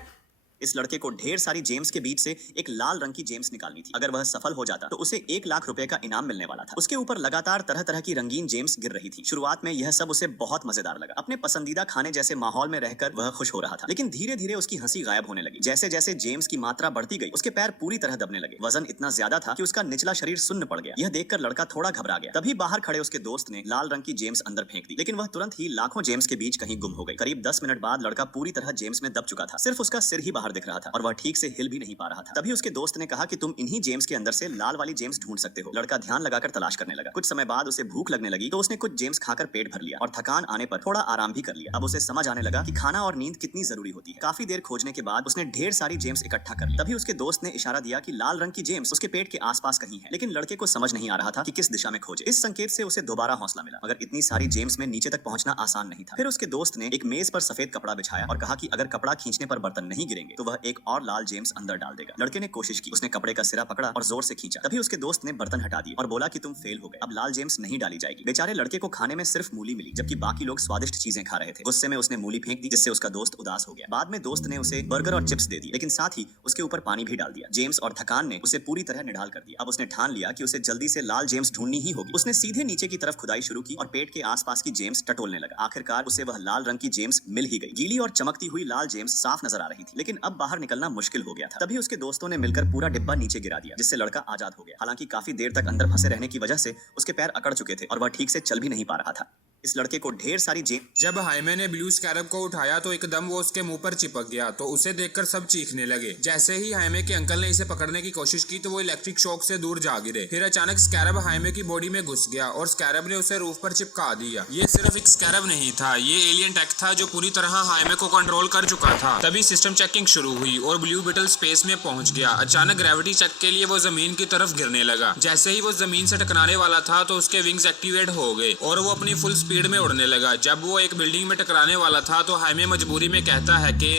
इस लड़के को ढेर सारी जेम्स के बीच से एक लाल रंग की जेम्स निकालनी थी। अगर वह सफल हो जाता तो उसे 1 लाख रुपए का इनाम मिलने वाला था। उसके ऊपर लगातार तरह तरह की रंगीन जेम्स गिर रही थी। शुरुआत में यह सब उसे बहुत मजेदार लगा। अपने पसंदीदा खाने जैसे माहौल में रहकर वह खुश हो रहा था, लेकिन धीरे धीरे उसकी हंसी गायब होने लगी। जैसे जैसे जेम्स की मात्रा बढ़ती गई, उसके पैर पूरी तरह दबने लगे। वजन इतना ज्यादा था कि उसका निचला शरीर सुन्न पड़ गया। यह देखकर लड़का थोड़ा घबरा गया। तभी बाहर खड़े उसके दोस्त ने लाल रंग की जेम्स अंदर फेंक दी, लेकिन वह तुरंत ही लाखों जेम्स के बीच कहीं गुम हो गई। करीब 10 मिनट बाद लड़का पूरी तरह जेम्स में दब चुका था। सिर्फ उसका सिर ही बाहर दिख रहा था और वह ठीक से हिल भी नहीं पा रहा था। तभी उसके दोस्त ने कहा कि तुम इन्हीं जेम्स के अंदर से लाल वाली जेम्स ढूंढ सकते हो। लड़का ध्यान लगाकर तलाश करने लगा। कुछ समय बाद उसे भूख लगने लगी, तो उसने कुछ जेम्स खाकर पेट भर लिया और थकान आने पर थोड़ा आराम भी कर लिया। अब उसे समझ आने लगा कि खाना और नींद कितनी जरूरी होती है। काफी देर खोजने के बाद उसने ढेर सारी जेम्स इकट्ठा कर ली। तभी उसके दोस्त ने इशारा दिया कि लाल रंग की जेम्स उसके पेट के आसपास कहीं है, लेकिन लड़के को समझ नहीं आ रहा था कि किस दिशा में खोजे। इस संकेत से उसे दोबारा हौसला मिला, मगर इतनी सारी जेम्स में नीचे तक पहुंचना आसान नहीं था। फिर उसके दोस्त ने एक मेज पर सफेद कपड़ा बिछाया और कहा कि अगर कपड़ा खींचने पर बर्तन नहीं गिरेंगे तो वह एक और लाल जेम्स अंदर डाल देगा। लड़के ने कोशिश की, उसने कपड़े का सिरा पकड़ा और जोर से खींचा। तभी उसके दोस्त ने बर्तन हटा दिए और बोला कि तुम फेल हो गए, अब लाल जेम्स नहीं डाली जाएगी। बेचारे लड़के को खाने में सिर्फ मूली मिली, जबकि बाकी लोग स्वादिष्ट चीजें खा रहे थे। गुस्से में उसने मूली फेंक दी, जिससे उसका दोस्त उदास हो गया। बाद में दोस्त ने उसे बर्गर और चिप्स दे दिए, लेकिन साथ ही उसके ऊपर पानी भी डाल दिया। जेम्स और थकान ने उसे पूरी तरह निढाल कर दिया। अब उसने ठान लिया कि उसे जल्दी से लाल जेम्स ढूंढनी ही होगी। उसने सीधे नीचे की तरफ खुदाई शुरू की और पेट के आसपास की जेम्स टटोलने लगा। आखिरकार उसे वह लाल रंग की जेम्स मिल ही गई। गीली और चमकती हुई लाल जेम्स साफ नजर आ रही थी, लेकिन अब बाहर निकलना मुश्किल हो गया था। तभी उसके दोस्तों ने मिलकर पूरा डिब्बा नीचे गिरा दिया, जिससे लड़का आजाद हो गया। हालांकि काफी देर तक अंदर फंसे रहने की वजह से उसके पैर अकड़ चुके थे और वह ठीक से चल भी नहीं पा रहा था। इस लड़के को ढेर सारी जब हाइमे ने ब्लू स्कैरब को उठाया तो एकदम वो उसके मुंह पर चिपक गया, तो उसे देखकर सब चीखने लगे। जैसे ही हाइमे के अंकल ने इसे पकड़ने की कोशिश की तो वो इलेक्ट्रिक शॉक से दूर जा गिरे। फिर अचानक स्कैरब हाइमे की बॉडी में घुस गया और स्कैरब ने उसे रूफ पर चिपका दिया। ये सिर्फ एक स्कैरब नहीं था, ये एलियन टेक था जो पूरी तरह हाइमे को कंट्रोल कर चुका था। तभी सिस्टम चेकिंग शुरू हुई और ब्लू बीटल स्पेस में पहुंच गया। अचानक ग्रेविटी चेक के लिए वो जमीन की तरफ गिरने लगा। जैसे ही वो जमीन से टकराने वाला था तो उसके विंग्स एक्टिवेट हो गए और वो अपनी फुल स्पीड में उड़ने लगा। जब वो एक बिल्डिंग में टकराने वाला था तो हाइमे मजबूरी में कहता है कि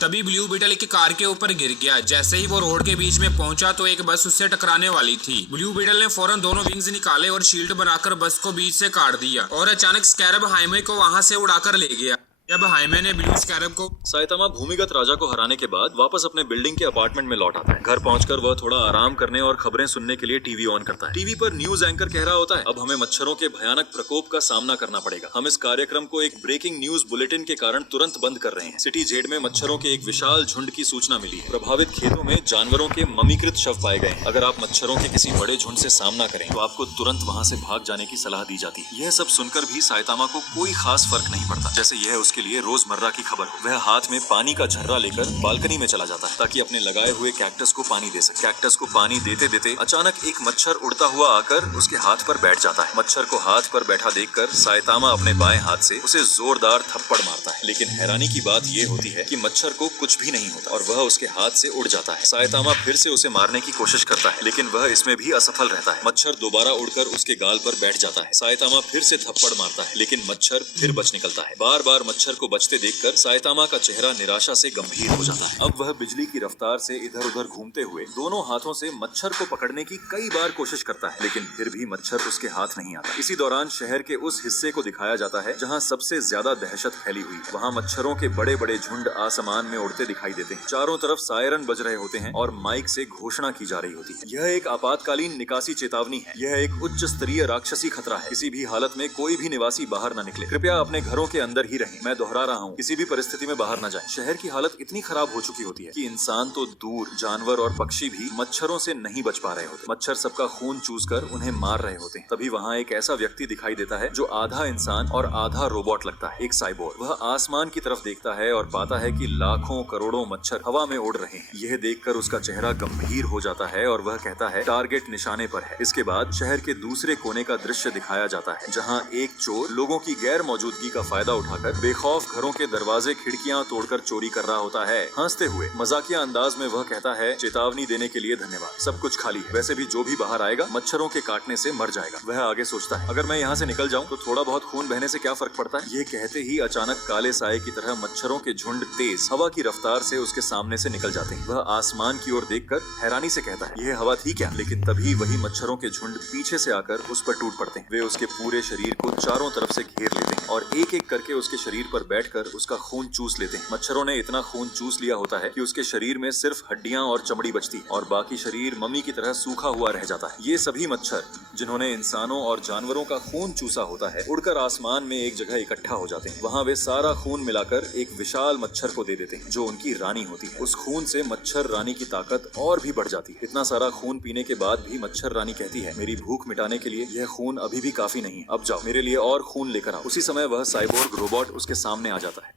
तभी ब्लू बीटल एक कार के ऊपर गिर गया। जैसे ही वो रोड के बीच में पहुंचा तो एक बस उससे टकराने वाली थी। ब्लू बीटल ने फौरन दोनों विंग्स निकाले और शील्ड बनाकर बस को बीच से काट दिया और अचानक स्कैरब हाइमे को वहां से उड़ाकर ले गया। जब हाइमे ने ब्लू स्कैरब को साइतामा भूमिगत राजा को हराने के बाद वापस अपने बिल्डिंग के अपार्टमेंट में लौट आता है। घर पहुंचकर वह थोड़ा आराम करने और खबरें सुनने के लिए टीवी ऑन करता है। टीवी पर न्यूज एंकर कह रहा होता है, अब हमें मच्छरों के भयानक प्रकोप का सामना करना पड़ेगा। हम इस कार्यक्रम को एक ब्रेकिंग न्यूज बुलेटिन के कारण तुरंत बंद कर रहे हैं। सिटी जेड में मच्छरों के एक विशाल झुंड की सूचना मिली है। प्रभावित खेतों में जानवरों के ममीकृत शव पाए गए। अगर आप मच्छरों के किसी बड़े झुंड से सामना करें तो आपको तुरंत वहाँ से भाग जाने की सलाह दी जाती है। यह सब सुनकर भी साइतामा को कोई खास फर्क नहीं पड़ता, जैसे यह उसके लिए रोजमर्रा की खबर हो। वह हाथ में पानी का झर्रा लेकर बालकनी में चला जाता है ताकि अपने लगाए हुए कैक्टस को पानी दे सके। कैक्टस को पानी देते देते अचानक एक मच्छर उड़ता हुआ आकर उसके हाथ पर बैठ जाता है। मच्छर को हाथ पर बैठा देखकर साइतामा अपने बाएं हाथ से उसे जोरदार थप्पड़ मारता है, लेकिन हैरानी की बात यह होती है कि मच्छर को कुछ भी नहीं होता और वह उसके हाथ से उड़ जाता है। साइतामा फिर से उसे मारने की कोशिश करता है, लेकिन वह इसमें भी असफल रहता है। मच्छर दोबारा उड़कर उसके गाल पर बैठ जाता है। साइतामा फिर से थप्पड़ मारता है, लेकिन मच्छर फिर बच निकलता है। बार बार मच्छर को बचते देखकर साइतामा का चेहरा निराशा से गंभीर हो जाता है। अब वह बिजली की रफ्तार से इधर उधर घूमते हुए दोनों हाथों से मच्छर को पकड़ने की कई बार कोशिश करता है, लेकिन फिर भी मच्छर उसके हाथ नहीं आता। इसी दौरान शहर के उस हिस्से को दिखाया जाता है जहां सबसे ज्यादा दहशत फैली हुई। वहां मच्छरों के बड़े बड़े झुंड आसमान में उड़ते दिखाई देते हैं। चारों तरफ सायरन बज रहे होते हैं और माइक से घोषणा की जा रही होती है। यह एक आपातकालीन निकासी चेतावनी है। यह एक उच्च स्तरीय राक्षसी खतरा है। किसी भी हालत में कोई भी निवासी बाहर न निकले। कृपया अपने घरों के अंदर ही रहें। मैं दोहरा रहा हूँ, किसी भी परिस्थिति में बाहर न जाएं। शहर की हालत इतनी खराब हो चुकी होती है कि इंसान तो दूर, जानवर और पक्षी भी मच्छरों से नहीं बच पा रहे होते। मच्छर सबका खून चूस कर उन्हें मार रहे होते हैं। तभी वहाँ एक ऐसा व्यक्ति दिखाई देता है जो आधा इंसान और आधा रोबोट लगता है, एक साइबोर्ग। वह आसमान की तरफ देखता है और पाता है कि लाखों करोड़ों मच्छर हवा में उड़ रहे हैं। यह देखकर उसका चेहरा गंभीर हो जाता है और वह कहता है, टारगेट निशाने पर है। इसके बाद शहर के दूसरे कोने का दृश्य दिखाया जाता है, जहाँ एक चोर लोगों की गैर मौजूदगी का फायदा उठाकर बेखौफ घरों के दरवाजे खिड़कियां तोड़कर चोरी कर रहा होता है। हंसते हुए मजाकिया अंदाज में वह कहता है, चेतावनी देने के लिए धन्यवाद, सब कुछ खाली है। वैसे भी जो भी बाहर आएगा मच्छरों के काटने से मर जाएगा। वह आगे सोचता है, अगर मैं यहाँ से निकल जाऊँ तो थोड़ा बहुत खून बहने से क्या फर्क पड़ता है। ये कहते ही अचानक काले साए की तरह मच्छरों के झुंड तेज हवा की रफ्तार से उसके सामने से निकल जाते हैं। वह आसमान की ओर देखकर हैरानी से कहता है, यह हवा थी क्या? लेकिन तभी वही मच्छरों के झुंड पीछे से आकर उस पर टूट पड़ते हैं। वे उसके पूरे शरीर को चारों तरफ से घेर लेते हैं और एक एक करके उसके शरीर पर बैठकर उसका खून चूस लेते हैं। मच्छरों ने इतना खून चूस लिया होता है कि उसके शरीर में सिर्फ हड्डियां और चमड़ी बचती है और बाकी शरीर मम्मी की तरह सूखा हुआ रह जाता है। ये सभी मच्छर जिन्होंने इंसानों और जानवरों का खून चूसा होता है, उड़कर आसमान में एक जगह इकट्ठा हो जाते हैं। वहाँ वे सारा खून मिलाकर एक विशाल मच्छर को दे देते हैं जो उनकी रानी होती है। उस खून से मच्छर रानी की ताकत और भी बढ़ जाती है। इतना सारा खून पीने के बाद भी मच्छर रानी कहती है, मेरी भूख मिटाने के लिए यह खून अभी भी काफी नहीं है, अब जाओ मेरे लिए और खून लेकर आओ। उसी समय वह साइबोर्ग रोबोट उसके सामने आ जाता है।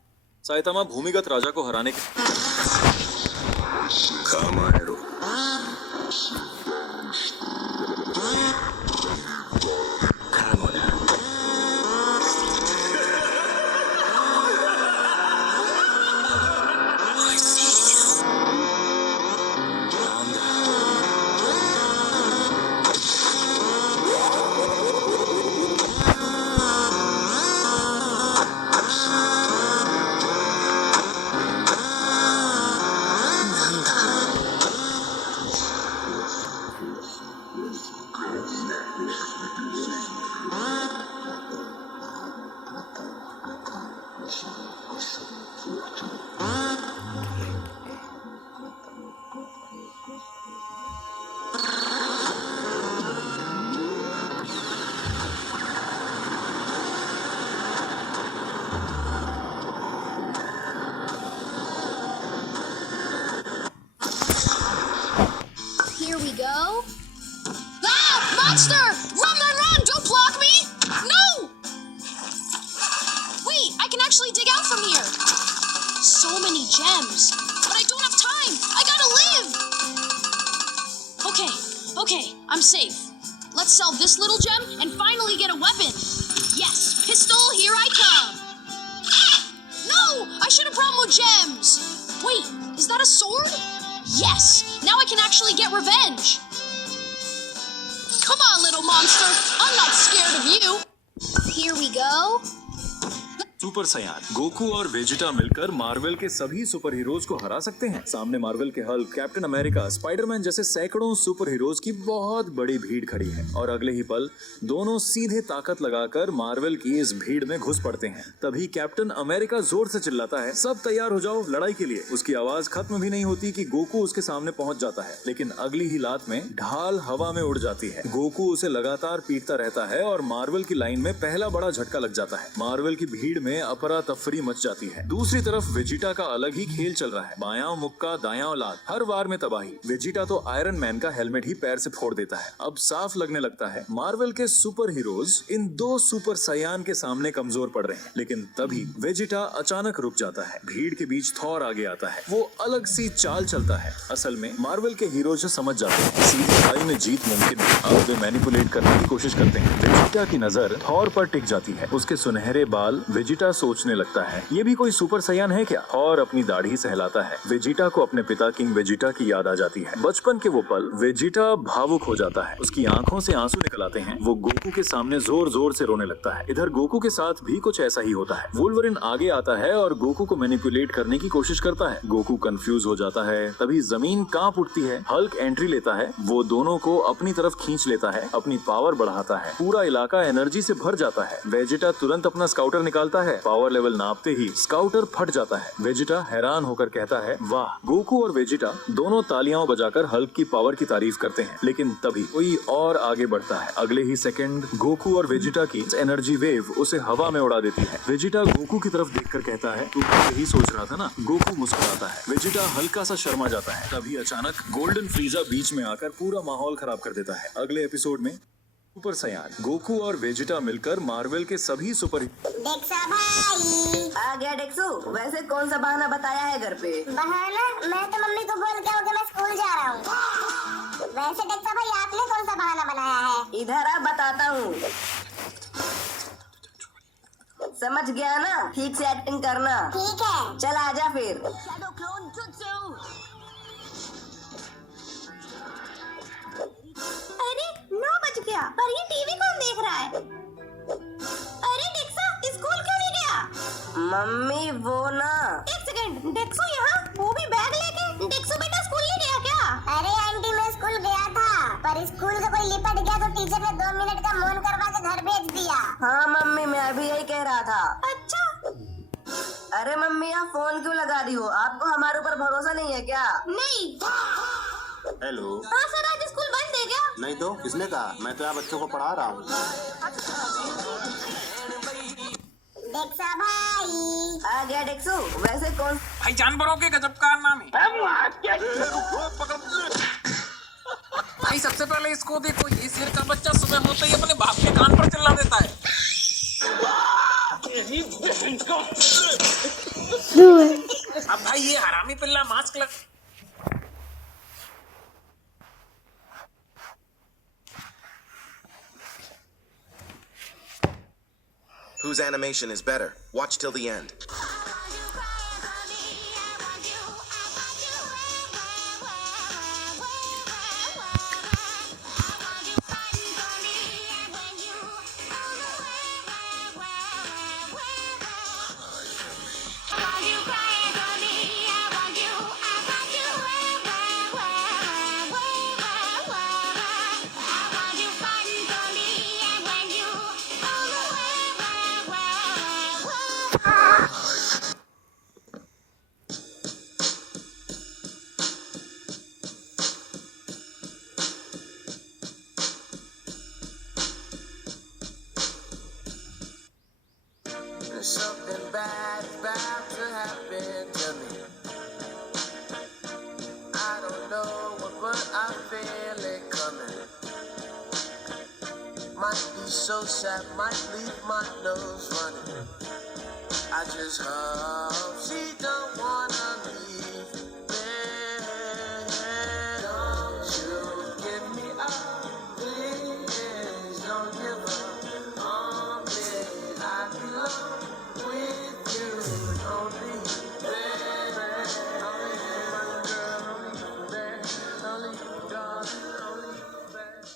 साइतामा भूमिगत राजा को हराने के Monster! Run, run, run! Don't block me! No! Wait, I can actually dig out from here. So many gems. But I don't have time. I gotta live. Okay, I'm safe. Let's sell this little gem and finally get a weapon. Yes, pistol, here I come. No! I should have brought more gems. Wait, is that a sword? Yes! Now I can actually get revenge. Come on, little monster. I'm not scared of you. Here we go. Super सयान Goku और Vegeta मिलकर Marvel के सभी super heroes को हरा सकते हैं। सामने मार्वल के हल्क, कैप्टन अमेरिका, स्पाइडरमैन जैसे सैकड़ों सुपर हीरोज की बहुत बड़ी भीड़ खड़ी है और अगले ही पल दोनों सीधे ताकत लगाकर मार्वल की इस भीड़ में घुस पड़ते हैं। तभी कैप्टन अमेरिका जोर से चिल्लाता है, सब तैयार हो जाओ लड़ाई के लिए। उसकी आवाज खत्म भी नहीं होती कि गोकू उसके सामने पहुंच जाता है, लेकिन अगली ही लात में ढाल हवा में उड़ जाती है। गोकू उसे लगातार पीटता रहता है और मार्वल की लाइन में पहला बड़ा झटका लग जाता है। मार्वल की भीड़ में अफरा तफरी मच जाती है। दूसरी तरफ वेजिटा का अलग ही खेल चल रहा है। बायां मुक्का दायां लात, हर वार में तबाही। वेजिटा तो आयरन मैन का हेलमेट ही पैर से फोड़ देता है। अब साफ लगने लगता है मार्वल के सुपर हीरोज इन दो सुपर सयान के सामने कमजोर पड़ रहे हैं। लेकिन तभी वेजिटा अचानक रुक जाता है। भीड़ के बीच थॉर आगे आता है। वो अलग सी चाल चलता है। असल में मार्वल के हीरोज समझ जाते हैं सीधी लड़ाई में जीत मुमकिन है। अब वे मैनिपुलेट करने की कोशिश करते हैं। वेजिटा की नजर थॉर पर टिक जाती है। उसके सुनहरे बाल वेजिटा सोचने लगता है, ये भी कोई सुपर सयान है क्या? और अपनी दाढ़ी सहलाता है। वेजिटा को अपने पिता किंग वेजिटा की याद आ जाती है। बचपन के वो पल। वेजिटा भावुक हो जाता है। उसकी आंखों से आंसू निकल आते हैं। वो गोकू के सामने जोर जोर से रोने लगता है। इधर गोकू के साथ भी कुछ ऐसा ही होता है। वुल्वरिन आगे आता है और गोकू को मैनिपुलेट करने की कोशिश करता है। गोकू कंफ्यूज हो जाता है। तभी जमीन कांप उठती है। हल्क एंट्री लेता है। वो दोनों को अपनी तरफ खींच लेता है। अपनी पावर बढ़ाता है। पूरा इलाका एनर्जी से भर जाता है। वेजिटा तुरंत अपना स्काउटर निकालता है है। पावर लेवल नापते ही स्काउटर फट जाता है। वेजिटा हैरान होकर कहता है, वाह। गोकू और वेजिटा दोनों तालियां बजाकर हल्क की पावर की तारीफ करते हैं, लेकिन तभी कोई और आगे बढ़ता है। अगले ही सेकंड गोकू और वेजिटा की एनर्जी वेव उसे हवा में उड़ा देती है। वेजिटा गोकू की तरफ देखकर कहता है, तू यही सोच रहा था ना। गोकू मुस्कुराता है। वेजिटा हल्का सा शर्मा जाता है। तभी अचानक गोल्डन फ्रीजा बीच में आकर पूरा माहौल खराब कर देता है। अगले एपिसोड में सुपर सयान गोकू और वेजिटा मिलकर मार्वल के सभी सुपर डेक्सा भाई आ गया डेक्सू। वैसे कौन सा बहाना बताया है घर पे? बहाना? मैं तो मम्मी को बोल के मैं स्कूल जा रहा हूँ। वैसे डेक्सा भाई आपने कौन सा बहाना बनाया है? इधर आ, बताता हूँ। समझ गया ना? ठीक से एक्टिंग करना। ठीक है। चल आजा फिर। अरे 9 बज गया, पर ये टीवी कौन देख रहा है? अरे डेक्सा स्कूल क्यों नहीं गया? मम्मी वो ना। एक सेकंड, डेक्सो यहाँ, वो भी बैग लेके। डेक्सो बेटा स्कूल नहीं गया क्या? अरे आंटी मैं स्कूल गया था, पर स्कूल का कोई लिपट गया तो टीचर ने 2 मिनट का मौन करवा के घर भेज दिया। हाँ मम्मी, मैं अभी यही कह रहा था। अच्छा। अरे मम्मी आप फोन क्यों लगा रही हो? आपको हमारे ऊपर भरोसा नहीं है क्या? नहीं। हेलो। हाँ सर, आज स्कूल बंद है क्या? नहीं तो किसने कहा? मैं तो यहाँ बच्चों को पढ़ा रहा हूँ। डेक्सा भाई आ गया डेक्सू। वैसे कौन भाई जानवरों के गजब कारनामे। भाई सबसे पहले इसको देखो, ये शेर का बच्चा सुबह होते ही अपने बाप के कान पर चिल्ला देता है। अब भाई ये हरामी पिल्ला मास्क लग। Whose animation is better? Watch till the end. Something bad is about to happen to me. I don't know what, but I feel it coming. Might be so sad, might leave my nose running. I just hope she don't wanna leave me. Don't you give me up, please don't give up on me. I belong with you, only baby, only my girl, only baby, only darling, only baby.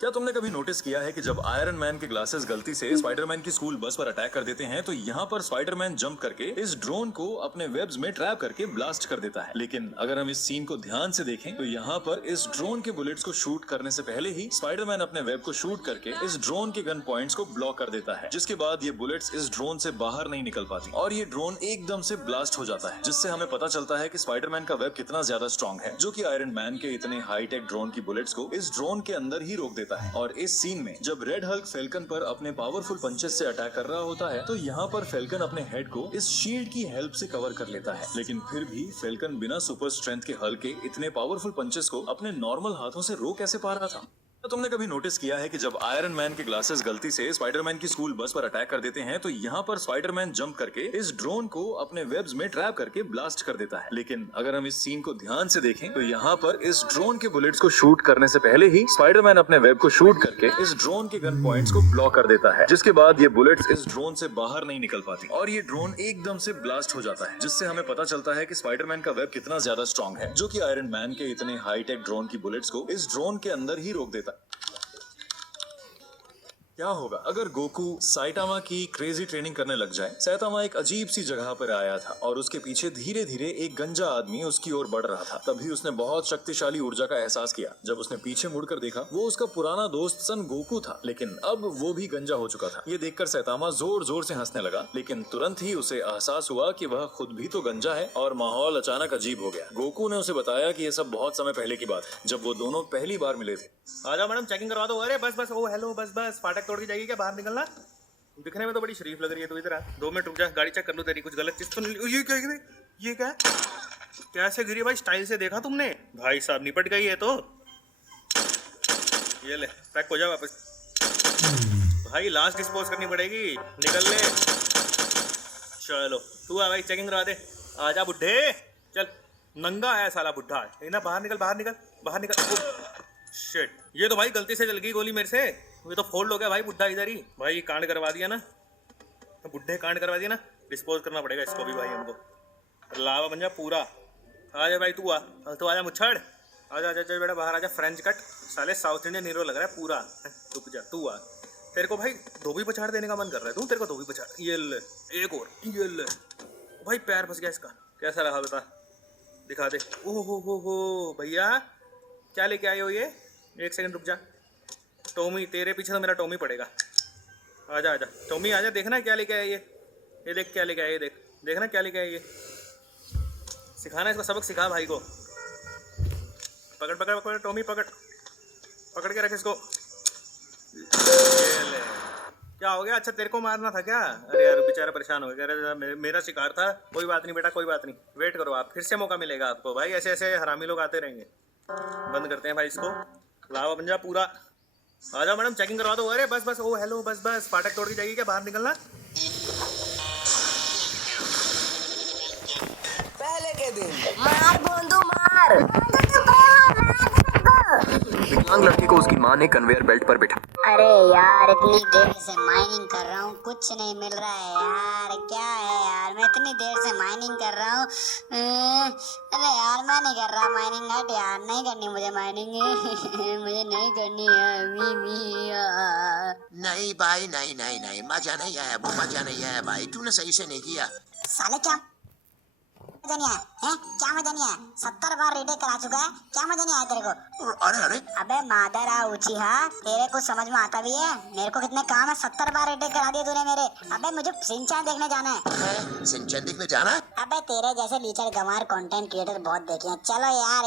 क्या तुमने कभी notice किया है कि जब iron man के glasses गलती से स्पाइडरमैन की स्कूल बस पर अटैक कर देते हैं तो यहाँ पर स्पाइडरमैन जंप करके इस ड्रोन को अपने वेब्स में ट्रैप करके ब्लास्ट कर देता है। लेकिन अगर हम इस सीन को ध्यान से देखें तो यहाँ पर इस ड्रोन के बुलेट्स को शूट करने से पहले ही स्पाइडरमैन अपने वेब को शूट करके इस ड्रोन के गन पॉइंट्स को ब्लॉक कर देता है, जिसके बाद ये बुलेट्स इस ड्रोन से बाहर नहीं निकल पाती और ये ड्रोन एकदम से ब्लास्ट हो जाता है, जिससे हमें पता चलता है कि स्पाइडरमैन का वेब कितना ज्यादा स्ट्रॉन्ग है, जो कि आयरन मैन के इतने हाईटेक ड्रोन की बुलेट्स को इस ड्रोन के अंदर ही रोक देता है। और इस सीन में जब रेड हल्क फेल्कन पर अपने पावरफुल पंचेस से अटैक कर रहा होता है तो यहाँ पर फेल्कन अपने हेड को इस शील्ड की हेल्प से कवर कर लेता है, लेकिन फिर भी फेल्कन बिना सुपर स्ट्रेंथ के हल्क के इतने पावरफुल पंचेस को अपने नॉर्मल हाथों से रोक कैसे पा रहा था? तो तुमने कभी नोटिस किया है कि जब आयरन मैन के ग्लासेस गलती से स्पाइडरमैन की स्कूल बस पर अटैक कर देते हैं तो यहाँ पर स्पाइडरमैन जंप करके इस ड्रोन को अपने वेब्स में ट्रैप करके ब्लास्ट कर देता है। लेकिन अगर हम इस सीन को ध्यान से देखें तो यहाँ पर इस ड्रोन के बुलेट्स को शूट करने से पहले ही स्पाइडरमैन अपने वेब को शूट करके इस ड्रोन के गन पॉइंट्स को ब्लॉक कर देता है, जिसके बाद ये बुलेट्स इस ड्रोन से बाहर नहीं निकल पाती और ये ड्रोन एकदम से ब्लास्ट हो जाता है, जिससे हमें पता चलता है कि स्पाइडरमैन का वेब कितना ज्यादा स्ट्रॉन्ग है, जो कि आयरन मैन के इतने हाईटेक ड्रोन की बुलेट्स को इस ड्रोन के अंदर ही रोक देता है। क्या होगा अगर गोकू साइटामा की क्रेजी ट्रेनिंग करने लग जाए। सैटामा एक अजीब सी जगह पर आया था और उसके पीछे धीरे धीरे एक गंजा आदमी उसकी ओर बढ़ रहा था। तभी उसने बहुत शक्तिशाली ऊर्जा का एहसास किया। जब उसने पीछे मुड़कर देखा, वो उसका पुराना दोस्त सन गोकू था, लेकिन अब वो भी गंजा हो चुका था। ये देखकर सैटामा जोर जोर से हंसने लगा, लेकिन तुरंत ही उसे एहसास हुआ कि वह खुद भी तो गंजा है और माहौल अचानक अजीब हो गया। गोकू ने उसे बताया कि ये सब बहुत समय पहले की बात है, जब वो दोनों पहली बार मिले थे। आजा मैडम, चेकिंग करवा दो। अरे बस बस, ओ हेलो, बस बस, फाटक तोड़ के जाएगी क्या? बाहर निकलना। दिखने में तो बड़ी शरीफ लग रही है तू। इधर आ, 2 मिनट रुक जा, गाड़ी चेक कर लो तेरी, कुछ गलत चीज तो नहीं। ये क्या है? ये क्या है? कैसे गिरी भाई? स्टाइल से देखा तुमने? भाई साहब निपट गई है तो। ये ले, पैक हो जा वापस। भाई लास्ट डिस्पोज करनी पड़ेगी, निकल ले। चलो तू आ भाई, चेकिंग करवा दे। आजा बुड्ढे, चल। नंगा है साला बुड्ढा, है ना? बाहर निकल, बाहर निकल, बाहर निकल। शिट, ये तो भाई गलती से चल गई गोली मेरे से। ये तो फोल्ड हो गया भाई बुड्ढा इधर ही। भाई कांड करवा दिया ना, तो बुड्ढे कांड करवा दिया ना, डिस्पोज करना पड़ेगा इसको भी भाई हमको। लावा बन जा पूरा। आजा भाई तू आ, तो आजा मुच्छड़, आजा आजा आजा बेटा बाहर आजा। फ्रेंच कट, साले साउथ इंडियन हीरो लग रहा है पूरा। रुक जा, तू आ। तेरे को भाई धोबी पछाड़ देने का मन कर रहा है तू? तेरे को धोबी पछाड़, ये ले एक और, ये ले। भाई पैर फंस गया इसका, कैसा रहा बता, दिखा दे। ओहो हो भैया, क्या लेके आए हो ये? 1 सेकंड रुक जा। टॉमी, तेरे पीछे तो मेरा टॉमी पड़ेगा। आजा आजा टॉमी, आजा। देखना क्या लेके आया ये देख क्या लेके आया, ये देख, देखना क्या लेके आया ये। सिखाना इसको सबक, सिखा भाई को। पकड़ पकड़ पकड़ टॉमी, पकड़ पकड़ के रख इसको। ये ले। क्या हो गया? अच्छा तेरे को मारना था क्या? अरे यार बेचारा परेशान हो गया। अरे मेरा शिकार था। कोई बात नहीं बेटा, कोई बात नहीं, वेट करो आप, फिर से मौका मिलेगा आपको। भाई ऐसे ऐसे हरामी लोग आते रहेंगे। बंद करते हैं भाई इसको। लावा बन जा पूरा। आजा मैडम, चेकिंग करवा दो। अरे बस बस, ओ हेलो, बस बस, फाटक तोड़ के जाएगी क्या? बाहर निकलना। पहले के दिन मार बोंदू मार। विकलांग लड़के को उसकी माँ ने कन्वेयर बेल्ट पर बिठा। अरे यार, इतनी देर से माइनिंग कर रहा हूँ, कुछ नहीं मिल रहा है यार। क्या है यार, मैं इतनी देर से माइनिंग कर रहा हूँ। अरे यार मैं नहीं कर रहा माइनिंग। हट यार, नहीं करनी मुझे माइनिंग। मुझे नहीं करनी है। नहीं भाई, नहीं नहीं नहीं, मजा नहीं आया, वो मजा नहीं आया भाई, तूने सही से नहीं किया। साले क्या मजा नहीं आया है? क्या मजा नहीं आया? 70 बार रीटेक करा चुका है, क्या मजा नहीं आया तेरे को? अरे अरे, अबे मादर आ उचीहा, तेरे कुछ समझ में आता भी है? मेरे को कितने काम है, 70 बार रीटेक करा दिए तूने मेरे। अबे मुझे सिंचान देखने जाना है। सिंचन देखने जाना? अबे तेरे जैसे लीचर गंवार कंटेंट क्रिएटर बहुत देखे हैं। चलो यार,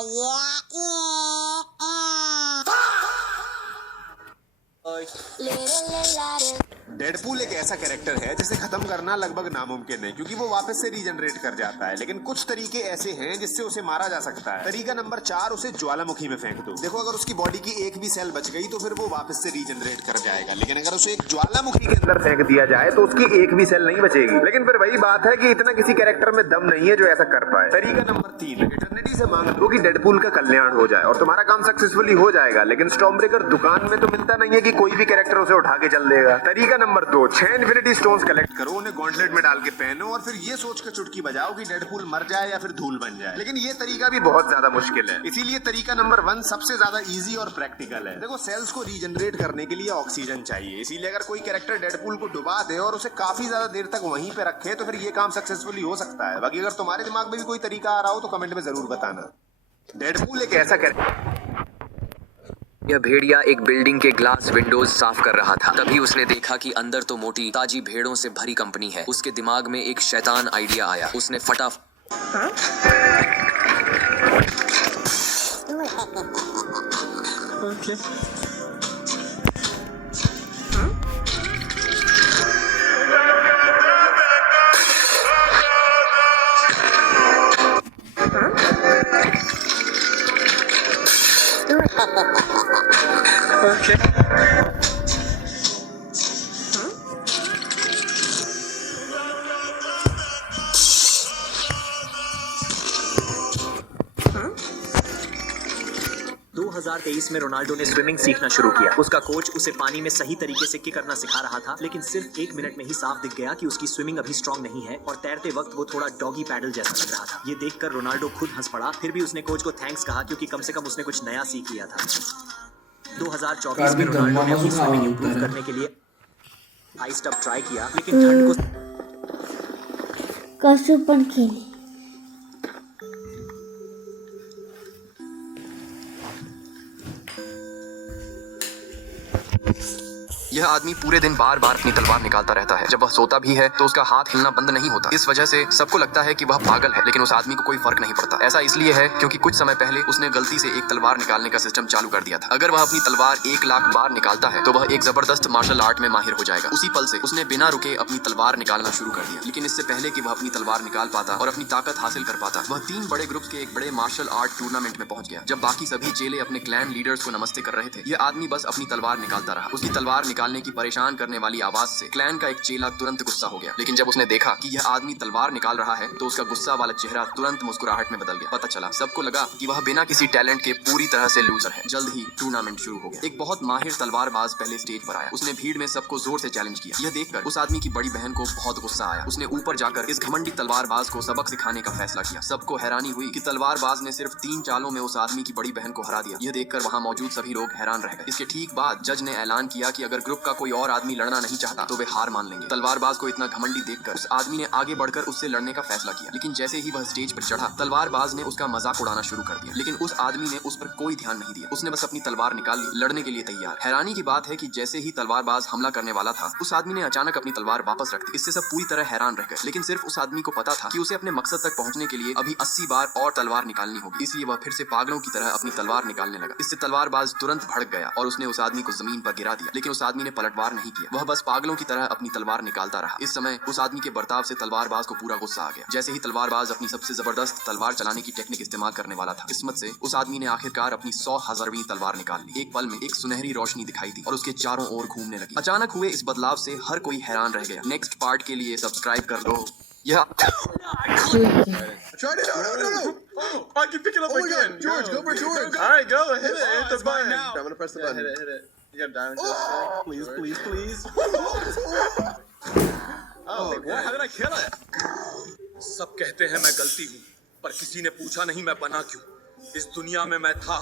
डेडपूल एक ऐसा कैरेक्टर है जिसे खत्म करना लगभग नामुमकिन है, क्योंकि वो वापस से रीजनरेट कर जाता है। लेकिन कुछ तरीके ऐसे हैं जिससे उसे मारा जा सकता है। तरीका नंबर 4, उसे ज्वालामुखी में फेंक दो। देखो, अगर उसकी बॉडी की एक भी सेल बच गई तो फिर वो वापस से रीजनरेट कर जाएगा, लेकिन अगर उसे एक ज्वालामुखी के अंदर फेंक दिया जाए तो उसकी एक भी सेल नहीं बचेगी। लेकिन फिर वही बात है कि इतना किसी कैरेक्टर में दम नहीं है जो ऐसा कर पाए। तरीका नंबर 3, इटर्निटी से मांग दो कि डेडपूल का कल्याण हो जाए और तुम्हारा काम सक्सेसफुली हो जाएगा। लेकिन स्टॉर्मब्रेकर दुकान में तो मिलता नहीं है कि कोई भी कैरेक्टर उसे उठा के चल देगा। तरीका नंबर 2, 6 इन्फिनिटी स्टोन्स कलेक्ट करो, उन्हें गॉन्टलेट में डाल के पहनो और फिर ये सोच के चुटकी बजाओ कि डेडपूल मर जाए या फिर धूल बन जाए। लेकिन ये तरीका भी बहुत ज्यादा मुश्किल है, इसीलिए तरीका नंबर 1 सबसे ज्यादा इजी और प्रैक्टिकल है। देखो, सेल्स को रीजनरेट करने के लिए ऑक्सीजन चाहिए, इसीलिए अगर कोई कैरेक्टर डेडपूल को डुबा दे और उसे काफी ज्यादा देर तक वहीं पे रखे तो फिर ये काम सक्सेसफुली हो सकता है। बाकी अगर तुम्हारे दिमाग में भी कोई तरीका आ रहा हो तो कमेंट में जरूर बताना। डेडपूल एक ऐसा कैरेक्टर। यह भेड़िया एक बिल्डिंग के ग्लास विंडोज साफ कर रहा था। तभी उसने देखा कि अंदर तो मोटी ताजी भेड़ों से भरी कंपनी है। उसके दिमाग में एक शैतान आइडिया आया। उसने फटाफट में रोनाल्डो ने स्विमिंग सीखना शुरू किया। उसका कोच उसे पानी में सही तरीके से किक करना सिखा रहा था, लेकिन सिर्फ 1 मिनट में ही साफ दिख गया कि उसकी स्विमिंग अभी स्ट्रांग नहीं है और तैरते वक्त वो थोड़ा डॉगी पैडल जैसा लग रहा था। ये देखकर रोनाल्डो खुद हंस पड़ा। फिर भी उसने कोच को थैंक्स कहा, क्योंकि कम से कम उसने कुछ नया सीख लिया था। 2024 में रोनाल्डो ने अपनी स्विमिंग इंप्रूव करने के लिए आइस टब ट्राई किया, लेकिन ठंड को कसुपन खेली। यह आदमी पूरे दिन बार बार अपनी तलवार निकालता रहता है। जब वह सोता भी है तो उसका हाथ हिलना बंद नहीं होता। इस वजह से सबको लगता है कि वह पागल है, लेकिन उस आदमी को कोई फर्क नहीं पड़ता। ऐसा इसलिए है क्योंकि कुछ समय पहले उसने गलती से एक तलवार निकालने का सिस्टम चालू कर दिया था। अगर वह अपनी तलवार 1 लाख बार निकालता है तो वह एक जबरदस्त मार्शल आर्ट में माहिर हो जाएगा। उसी पल से उसने बिना रुके अपनी तलवार निकालना शुरू कर दिया। लेकिन इससे पहले कि वह अपनी तलवार निकाल पाता और अपनी ताकत हासिल कर पाता, वह 3 बड़े ग्रुप्स के एक बड़े मार्शल आर्ट टूर्नामेंट में पहुंच गया। जब बाकी सभी चेले अपने क्लैन लीडर्स को नमस्ते कर रहे थे, यह आदमी बस अपनी तलवार निकालता रहा। उसकी तलवार निकालने की परेशान करने वाली आवाज से क्लैन का एक चेला तुरंत गुस्सा हो गया। लेकिन जब उसने देखा कि यह आदमी तलवार निकाल रहा है तो उसका गुस्सा वाला चेहरा तुरंत मुस्कुराहट में बदल गया। पता चला सबको लगा कि वह बिना किसी टैलेंट के पूरी तरह से लूजर है। जल्द ही टूर्नामेंट शुरू हो गया। एक बहुत माहिर तलवारबाज पहले स्टेज पर आया। उसने भीड़ में सबको जोर से चैलेंज किया। यह देखकर उस आदमी की बड़ी बहन को बहुत गुस्सा आया। उसने ऊपर जाकर इस घमंडी तलवारबाज को सबक सिखाने का फैसला किया। सबको हैरानी हुई कि तलवारबाज ने सिर्फ 3 चालों में उस आदमी की बड़ी बहन को हरा दिया। यह देखकर वहां मौजूद सभी लोग हैरान रह गए। इसके ठीक बाद जज ने ऐलान किया कि अगर ग्रुप का कोई और आदमी लड़ना नहीं चाहता तो वे हार मान लेंगे। तलवारबाज को इतना घमंडी देखकर उस आदमी ने आगे बढ़कर उससे लड़ने का फैसला किया। लेकिन जैसे ही वह स्टेज पर चढ़ा, तलवारबाज ने उसका मजाक उड़ाना शुरू कर दिया। लेकिन उस आदमी ने उस पर कोई ध्यान नहीं दिया। उसने बस अपनी तलवार निकाल ली, लड़ने के लिए तैयार। हैरानी की बात है कि जैसे ही तलवारबाज हमला करने वाला था, उस आदमी ने अचानक अपनी तलवार वापस रख दी। इससे सब पूरी तरह हैरान रह गए। लेकिन सिर्फ उस आदमी को पता था कि उसे अपने मकसद तक पहुंचने के लिए अभी 80 बार और तलवार निकालनी होगी। इसलिए वह फिर से पागलों की तरह अपनी तलवार निकालने लगा। इससे तलवारबाज तुरंत भड़क गया और उसने उस आदमी को जमीन पर गिरा दिया। लेकिन उस आदमी ने पलटवार नहीं किया। वह बस पागलों की तरह अपनी तलवार निकालता रहा। इस समय उस आदमी के बर्ताव से तलवारबाज को पूरा गुस्सा आ गया। जैसे ही तलवारबाज अपनी सबसे जबरदस्त तलवार चलाने की टेक्निक इस्तेमाल करने वाला था, किस्मत से उस आदमी ने आखिरकार अपनी 100,000वीं तलवार निकाल ली। एक पल में एक सुनहरी रोशनी दिखाई दी और उसके चारों ओर घूमने लगी। अचानक हुए इस बदलाव से हर कोई हैरान रह गया। नेक्स्ट पार्ट के लिए सब्सक्राइब कर लो। यह Try it. No. I can pick it up again. George, go for George. All right, go. Hit it. Hit the button. I'm going to press the button. Hit it. You got diamond chest. Please. Oh, how did I kill it? सब कहते हैं मैं गलती हूँ, पर किसी ने पूछा नहीं मैं बना क्यों। इस दुनिया में मैं था,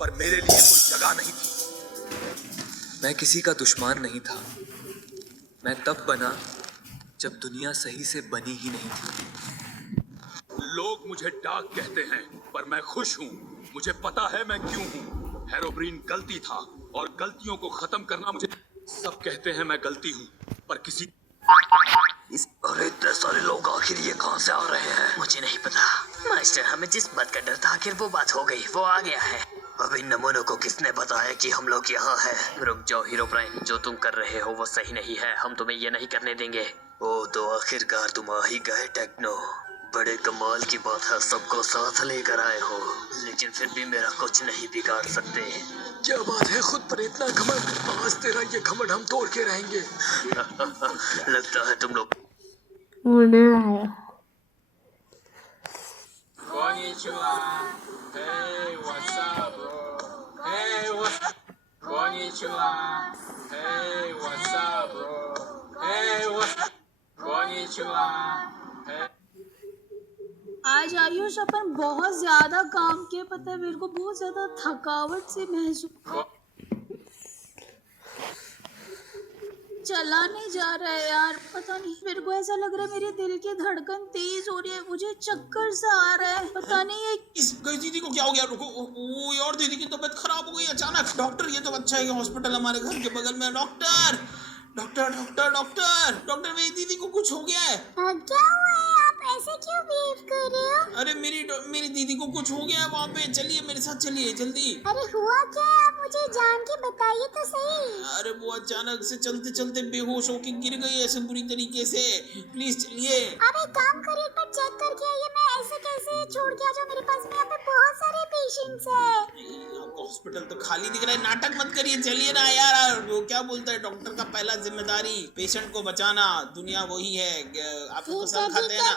पर मेरे लिए कोई जगह नहीं थी। मैं किसी का दुश्मन नहीं था। मैं तब बना जब दुनिया सही से बनी ही नहीं थी। लोग मुझे डार्क कहते हैं, पर मैं खुश हूँ। मुझे पता है मैं क्यों हूँ। हेरोब्रीन गलती था और गलतियों को खत्म करना मुझे। सब कहते हैं मैं गलती हूँ, पर किसी अरे इतने सारे लोग आखिर ये कहाँ से आ रहे हैं? मुझे नहीं पता मास्टर। हमें जिस बात का डर था आखिर वो बात हो गई, वो आ गया है। अब इन नमूनों को किसने बताया कि हम लोग यहाँ हैं? रुक जाओ हीरो प्राइम, जो तुम कर रहे हो वो सही नहीं है। हम तुम्हें ये नहीं करने देंगे। ओ तो आखिरकार तुम आ ही गए टेक्नो। बड़े कमाल की बात है, सबको साथ लेकर आए हो, लेकिन फिर भी मेरा कुछ नहीं बिगाड़ सकते। क्या बात है, खुद पर इतना घमंड। आज तेरा ये घमंड हम तोड़ के रहेंगे। लगता है तुम लोग Konnichiwa. Hey, what's up, bro? Hey, what's up? Konnichiwa. Hey, what's up, bro? Hey, what's up? Konnichiwa. Hey. आज आयुष अपन बहुत ज्यादा काम किए, पता है मेरे को बहुत ज्यादा थकावट से महसूस। चला नहीं जा रहा है यार, पता नहीं। मेरे को ऐसा लग रहा है मेरे दिल की धड़कन तेज हो रही है, मुझे चक्कर सा आ रहा है, पता नहीं ये इस दीदी को क्या हो गया। रुको, वो और दीदी की तबीयत खराब हो गई अचानक। डॉक्टर, ये तो अच्छा है कि हॉस्पिटल हमारे घर के बगल में। डॉक्टर मेरी दीदी को कुछ हो गया है। क्या हुआ है? आप ऐसे क्यों बिहेव कर रहे हो? अरे मेरी दीदी को कुछ हो गया है वहाँ पे। चलिए मेरे साथ, चलिए जल्दी। अरे हुआ क्या है? आप मुझे जान के बताइए तो सही। अरे वो अचानक से चलते चलते बेहोश होके गिर गई ऐसे बुरी तरीके से। प्लीज चलिए। आप एक काम करिए, एक बार चेक करके आइए। मैं ऐसे कैसे छोड़ के आ जाऊँ? मेरे पास में यहाँ पे बहुत सारे पेशेंट्स हैं। आपका हॉस्पिटल तो खाली दिख रहा है, नाटक मत करिए, चलिए ना यार। वो क्या बोलता है, डॉक्टर का पहला जिम्मेदारी पेशेंट को बचाना। दुनिया वही है, आपको कसम खाते हैं ना।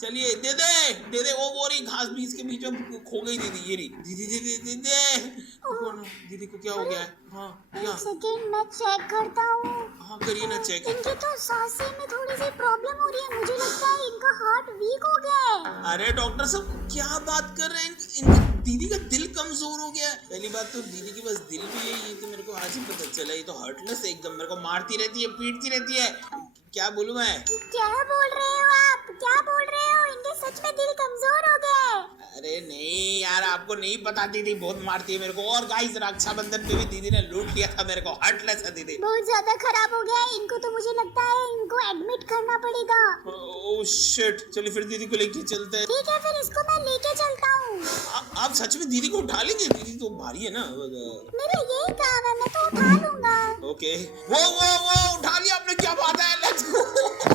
चलिए दे दे। वो बोरी घास बीज के बीच में खो गई दीदी। ये रही दीदी को क्या हो गया है? हाँ क्या? एक सेकंड मैं चेक करता हूँ। हाँ करिए ना चेक। इनकी तो सांसें में थोड़ी सी प्रॉब्लम हो रही है, मुझे लगता है इनका हार्ट वीक हो गया है। अरे डॉक्टर साहब क्या बात कर रहे हैं? दीदी का दिल कमजोर हो गया। पहली बात तो दीदी के पास दिल भी है, ये तो मेरे को आज ही पता चला। ये तो हार्टलेस है एकदम, मेरे को मारती रहती है, पीटती रहती है। क्या बोलूं मैं? क्या बोल रहे हो आप? क्या बोल रहे हो? इनके सच में दिल कमजोर हो गए। अरे नहीं यार, आपको नहीं पता, दीदी बहुत मारती है मेरे को। और गाइस, रक्षाबंधन पे भी दीदी ने लूट लिया था मेरे को। हार्टलेस है दीदी, बहुत ज्यादा खराब हो गया है इनको, तो मुझे लगता है इनको एडमिट करना पड़ेगा। ओह शिट, चलिए फिर दीदी को लेके चलते हैं। ठीक है, फिर इसको मैं लेके चलता हूँ। आप सच में दीदी को उठा लेंगे? दीदी तो भारी है ना। मेरा यही काम है, मैं तो उठा लूंगा। ओके, वो उठा लिया आपने, क्या बात है, लेट्स गो।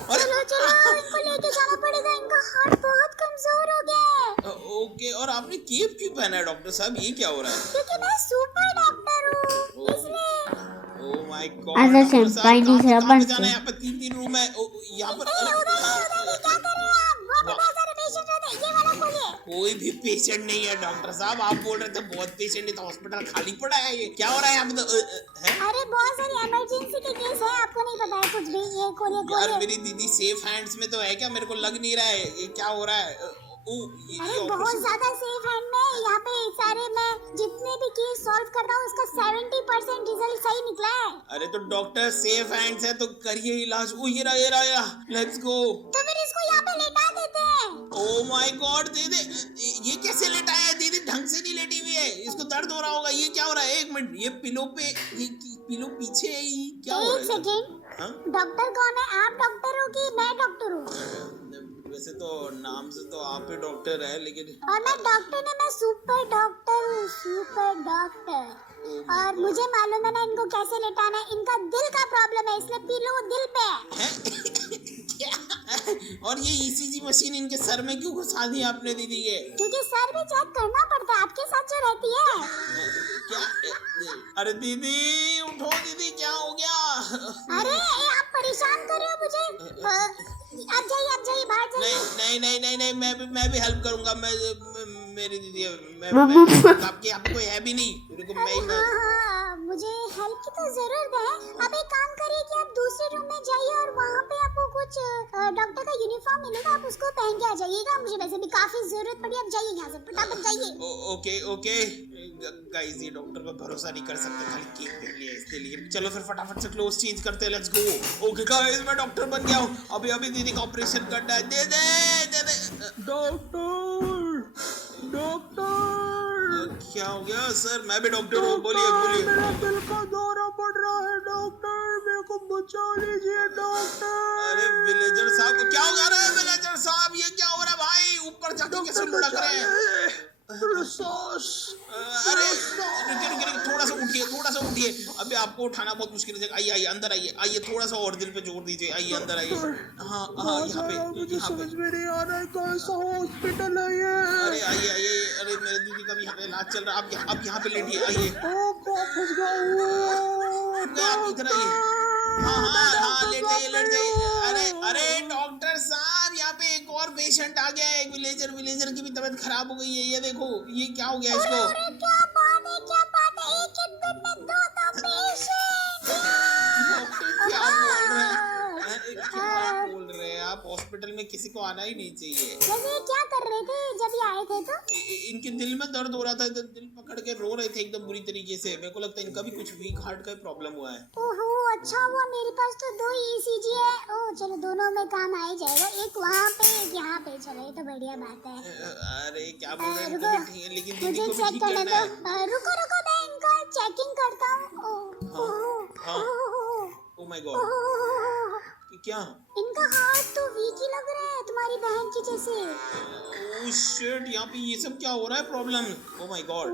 चलो चलो, इनको लेके जाना पड़ेगा, इनका हार्ट बहुत कमजोर हो गया है। ओके, और आपने केप क्यों पहना है डॉक्टर साहब? ये क्या हो रहा है? क्योंकि मैं सुपर डॉक्टर हूँ, इसलिए। ओह माय गॉड, डॉक्टर साहब कहाँ जाना है? यहाँ पे 3 रूम है। यहाँ पर क्या कर रहे हैं आप? वहाँ पे बहुत सारे पेशेंट रहते हैं, ये वाला खोलिए। कोई भी पेशेंट नहीं है डॉक्टर साहब, आप बोल रहे थे बहुत पेशेंट है, तो हॉस्पिटल खाली पड़ा है। ये क्या हो रहा है यहाँ पे? अरे बहुत सारी इमरजेंसी के केस है, आपको नहीं पता है कुछ भी। ये खोलिए यार मेरी दीदी सेफ हैंड्स में तो है क्या? मेरे को लग नहीं रहा है। ये क्या हो रहा है? अरे बहुत ज्यादा सेफ हैंड में। यहाँ पे सारे मैं जितने भी केस सॉल्व करता हूँ, उसका 70% रिजल्ट सही निकला है। अरे तो डॉक्टर सेफ हैंड्स है तो करिए इलाज। ये रहा, लेट्स गो। तो फिर इसको यहाँ पे लेटा देते हैं। ओह माय गॉड, दीदी ये कैसे लेटाया है? दीदी ढंग से नहीं लेटी हुई है, इसको दर्द हो रहा होगा। ये क्या हो रहा है? एक मिनट, ये पिलो पे, ये पिलो पीछे है, ये क्या हो रहा है? एक सेकेंड, डॉक्टर कौन है? आप डॉक्टर हो कि मैं डॉक्टर हूँ? वैसे तो नाम से तो आप ही डॉक्टर है, लेकिन और मैं डॉक्टर नहीं, मैं सुपर डॉक्टर हूँ, सुपर डॉक्टर। और मुझे मालूम है ना इनको कैसे लेटाना है। इनका दिल का प्रॉब्लम है, इसलिए पिलो दिल पे है। और ये ईसीजी मशीन इनके सर में क्यों घुसा दी आपने दीदी के? क्योंकि सर भी चेक करना पड़ता है, आपके साथ जो रहती है। क्या? अरे दीदी उठो, दीदी क्या हो गया? अरे आप परेशान कर रहे हो मुझे। आप जाइए बाहर जाइए। नहीं, मैं भी हेल्प करूंगा। मेरी दीदी आपको कोई है भी नहीं। हाँ, मुझे हेल्प की तो जरूरत है। आप एक काम करिए कि आप दूसरे रूम में जाइए और वहाँ पे आपको कुछ डॉक्टर का यूनिफॉर्म मिलेगा, आप उसको पहन के आ जाइएगा। मुझे वैसे भी काफी जरूरत पड़ी, आप जाइए यहाँ से, फटाफट जाइए। ओके गाइस, ये डॉक्टर पर भरोसा नहीं कर सकते, खाली केक पहन लिया इसके लिए। चलो फिर फटाफट से क्लोज चेंज करते हैं, लेट्स गो। ओके गाइस, मैं डॉक्टर बन गया हूँ। अभी दीदी का ऑपरेशन करना है। दे दे डॉक्टर। क्या हो गया सर? मैं भी डॉक्टर हूँ, बोलिए। मेरा दिल का दौरा पड़ रहा है डॉक्टर, मेरे को बचा लीजिए डॉक्टर। अरे विलेजर साहब को क्या हो रहा है? विलेजर साहब ये क्या हो रहा है भाई? ऊपर जाके कैसे लुढ़क रहे हैं? अरे रुकिए, थोड़ा सा उठिए। अभी आपको उठाना बहुत मुश्किल है। आइए अंदर आइए, थोड़ा सा और दिल पे जोर दीजिए। आइए अंदर आइए। हाँ यहाँ पे मुझे समझ में नहीं आ रहा है कौन सा हॉस्पिटल है ये। अरे आइए। अरे मेरे दीदी का भी यहाँ पे इलाज चल रहा है। आप यहाँ पे लेटिए। आइए। आप इधर आइए। हाँ लेट जाइए। अरे डॉक्टर साहब, यहाँ पे एक और पेशेंट आ गया है। विलेजर की भी तबीयत खराब हो गई है। ये देखो, ये क्या हो गया इसको? क्या बात है, एक दिन में 2 पेशेंट। क्या बोल रहे हैं आप? हॉस्पिटल में किसी को आना ही नहीं चाहिए। वैसे क्या कर रहे थे जब ये आए थे? तो इनके दिल में दर्द हो रहा था, दिल पकड़ के रो रहे थे एकदम बुरी तरीके से। मेरे को लगता है इनका भी कुछ वीक हार्ट का प्रॉब्लम हुआ है। ओहो, अच्छा हुआ मेरे पास तो 2 ECG है। ओह चलो, दोनों में काम आ ही जाएगा। एक वहाँ पे, एक यहाँ पे। चलो ये तो बढ़िया बात है। अरे क्या बोल रहे हैं? लेकिन दीदी मुझे को भी चेक ठीक करने करना है। दो। रुको मैं इनका चेकिंग करता हूँ। ओह माय गॉड, क्या? इनका हार्ट तो वीक ही लग रहा है, तुम्हारी बहन की जैसे। ओह शिट, यहाँ पे ये सब क्या हो रहा है प्रॉब्लम? Oh my God.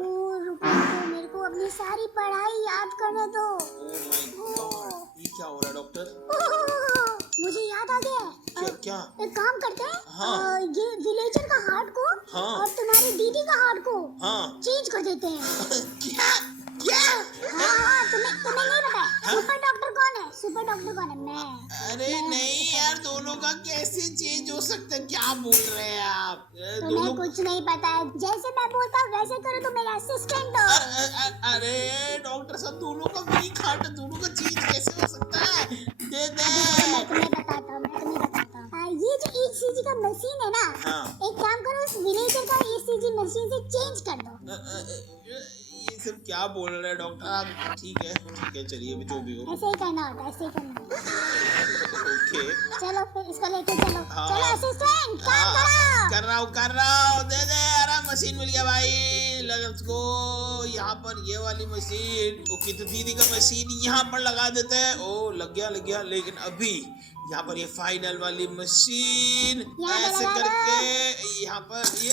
मेरे को अपनी सारी पढ़ाई याद करने दो। ओह माय गॉड, ये क्या हो रहा है डॉक्टर? मुझे याद आ गया। क्या? एक काम करते हैं, हाँ। ये विलेजर का हार्ट को और तुम्हारी दीदी का हार्ट को चेंज कर देते हैं। क्या? हाँ, तुम्हें नहीं पता है? सुपर डॉक्टर कौन है? सुपर डॉक्टर कौन है? मैं। अरे नहीं यार, दोनों का कैसे चेंज हो सकता है? क्या बोल रहे हैं आप? तुम्हें कुछ नहीं पता है। जैसे मैं बोलता हूँ वैसे करो, तो मेरा असिस्टेंट हो। अरे डॉक्टर साहब, दोनों का वीक हार्ट है, दोनों का चेंज कैसे हो सकता है? दे दे। मैं तुम्हें बताता हूँ। ये जो ECG का मशीन है ना, एक काम करो, उस विलेजर का ECG मशीन से चेंज कर दो। ये सब क्या बोल रहे हैं डॉक्टर आप? ठीक है चलिए जो भी हो। ऐसे ही करना होता है, ऐसे ही करना होता है। ओके चलो फिर इसको लेके चलो। हाँ। चलो असिस्टेंट काम करो। कर रहा हूँ दे अरे मशीन मिल गया भाई। Let's go. यहाँ पर ये वाली मशीन। ओके तो दीदी का मशीन यहाँ पर लगा देते हैं। ओ लग गया लेकिन अभी यहाँ पर ये फाइनल वाली मशीन ऐसे करके यहाँ पर ये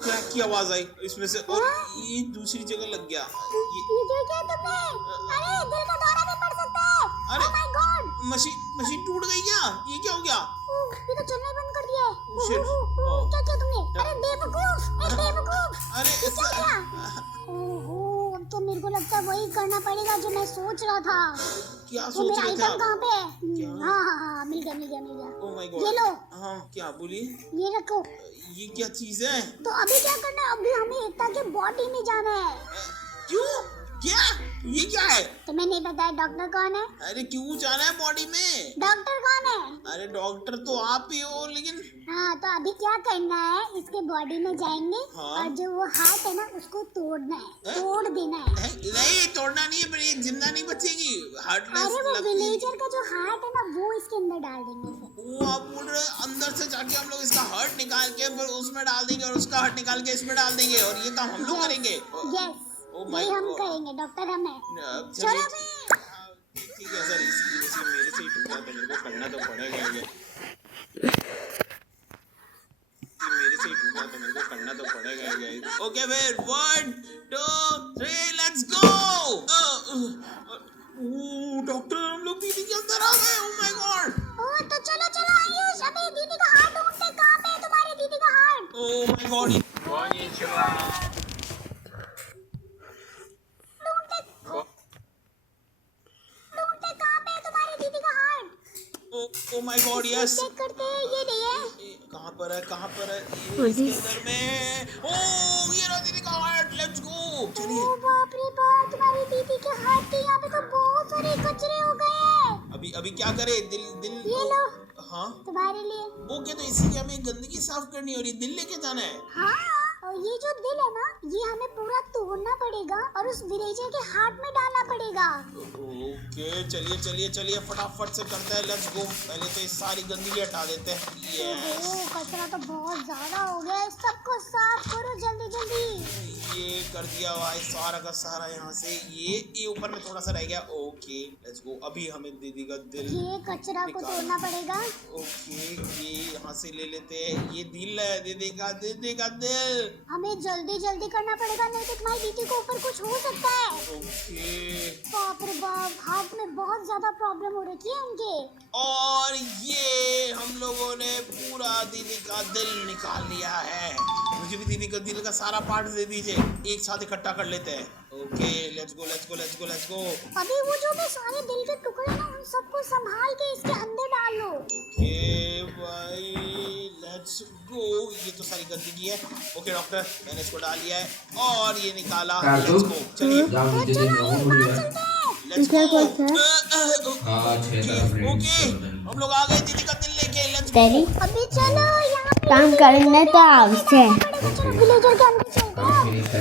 क्या की आवाज आई इसमें से और ये दूसरी जगह लग गया। ये क्या तुमने? अरे दिल का दौरा भी पड़ सकता है। अरे ओह माय गॉड, मशीन टूट गई क्या? ये क्या हो गया? ये तो चलना बंद कर दिया है। शिट। क्या किया तुमने? अरे बेवकूफ। अरे ये क्या किया? ओहो अब तो मेरे को लगता है वही करना पड़ेगा जो मैं सोच रहा था। क्या तो सोच मेरा रहे थे आइटम आप? कहाँ पे है? हाँ मिल गया। ओह माय गॉड। ये लो। हाँ क्या बोली? ये रखो। ये क्या चीज है? तो अभी क्या करना है? अभी हमें एकता के बॉडी में जाना है। क्यों? क्या? ये क्या है? तुम्हें नहीं पता है डॉक्टर कौन है? अरे क्यों जाना है बॉडी में? डॉक्टर कौन है? अरे डॉक्टर तो आप ही हो लेकिन। हाँ तो अभी क्या करना है, इसके बॉडी में जाएंगे। हाँ। और जो वो हार्ट है ना उसको तोड़ना है, तोड़ देना है। नहीं तोड़ना नहीं है, पर ये जिंदा नहीं बचेगी। हार्टलेस अरे वो लगती है। विलेजर का जो हार्ट है ना वो इसके अंदर डाल देंगे फिर। वो आप बोल रहे हैं अंदर से जाके हम लोग इसका हार्ट निकाल के फिर उसमें डाल देंगे और उसका हार्ट निकाल के इसमें डाल देंगे और ये काम हम लोग करेंगे। यस Oh my ये हम God. करेंगे, डॉक्टर हम है। चलिए ठीक है सर, इसकी मेरे से ही टूटा तो मेरे को करना तो पड़ेगा ये। मेरे से ही टूटा तो मेरे को करना तो पड़ेगा ये। ओके फिर 1 2 3 लेट्स गो। डॉक्टर हम लोग दीदी के अंदर आ गए। ओह माय गॉड। ओ तो चलो आयुष, अबे दीदी का हार्ट ढूंढते, कहाँ पे है तुम्हारी दीदी का हार्ट? Oh my God. ढूंढते कहाँ पे है तुम्हारी दीदी का heart? Oh my god yes. Check करते हैं, ये नहीं है। कहाँ पर है ये इसके अंदर में। ओह ये रहा दीदी का हार्ट। Let's go. चलिए। ओ बाप रे बाप, तुम्हारी दीदी के हार्ट के यहाँ पे तो बहुत सारे कचरे हो गए हैं। अभी क्या करे? दिल ये लो हाँ तुम्हारे लिए। ओके तो इसी हमें गंदगी साफ करनी है और ये दिल लेके जाना है। हाँ और ये जो दिल है ना ये हमें पूरा तोड़ना पड़ेगा और उस विलेजर के हार्ट में डालना पड़ेगा। ओके चलिए फटाफट से करते हैं। Let's go. पहले तो इस सारी गंदगी हटा देते हैं। ओहो कचरा तो बहुत ज्यादा हो गया है, सबको साफ करो जल्दी। ये कर दिया भाई सारा का सारा यहाँ से। ये ऊपर में थोड़ा सा रह गया। Okay let's go. अभी हमें दीदी का दिल ये कचरा को तोड़ना पड़ेगा। ओके ये यहाँ से ले लेते हैं। ये दिल है दीदी का दिल। हमें जल्दी करना पड़ेगा, नहीं तो तुम्हारी दीदी को ऊपर कुछ हो सकता है। ओके बाप रे बाप, हार्ट में बहुत ज्यादा प्रॉब्लम हो रखी है उनके। और ये हम लोगों ने पूरा दीदी का दिल निकाल लिया है। मुझे भी दीदी का दिल का सारा पार्ट दे दीजिए, एक साथ इकट्ठा कर लेते हैं। Okay let's go. अभी वो जो भी सारे दिल के टुकड़े ना उन सबको संभाल के इसके अंदर डाल लो। ओके भाई लेट्स गो। ये तो सारी गंदगी है। ओके डॉक्टर मैंने इसको डाल लिया है और ये निकाला। Let's go. चलिए ओके हम लोग आ गए दीदी का दिल लेके। Let's go. अभी चलो यहाँ काम करना तो आपसे। विलेजर के अंदर चलते हैं।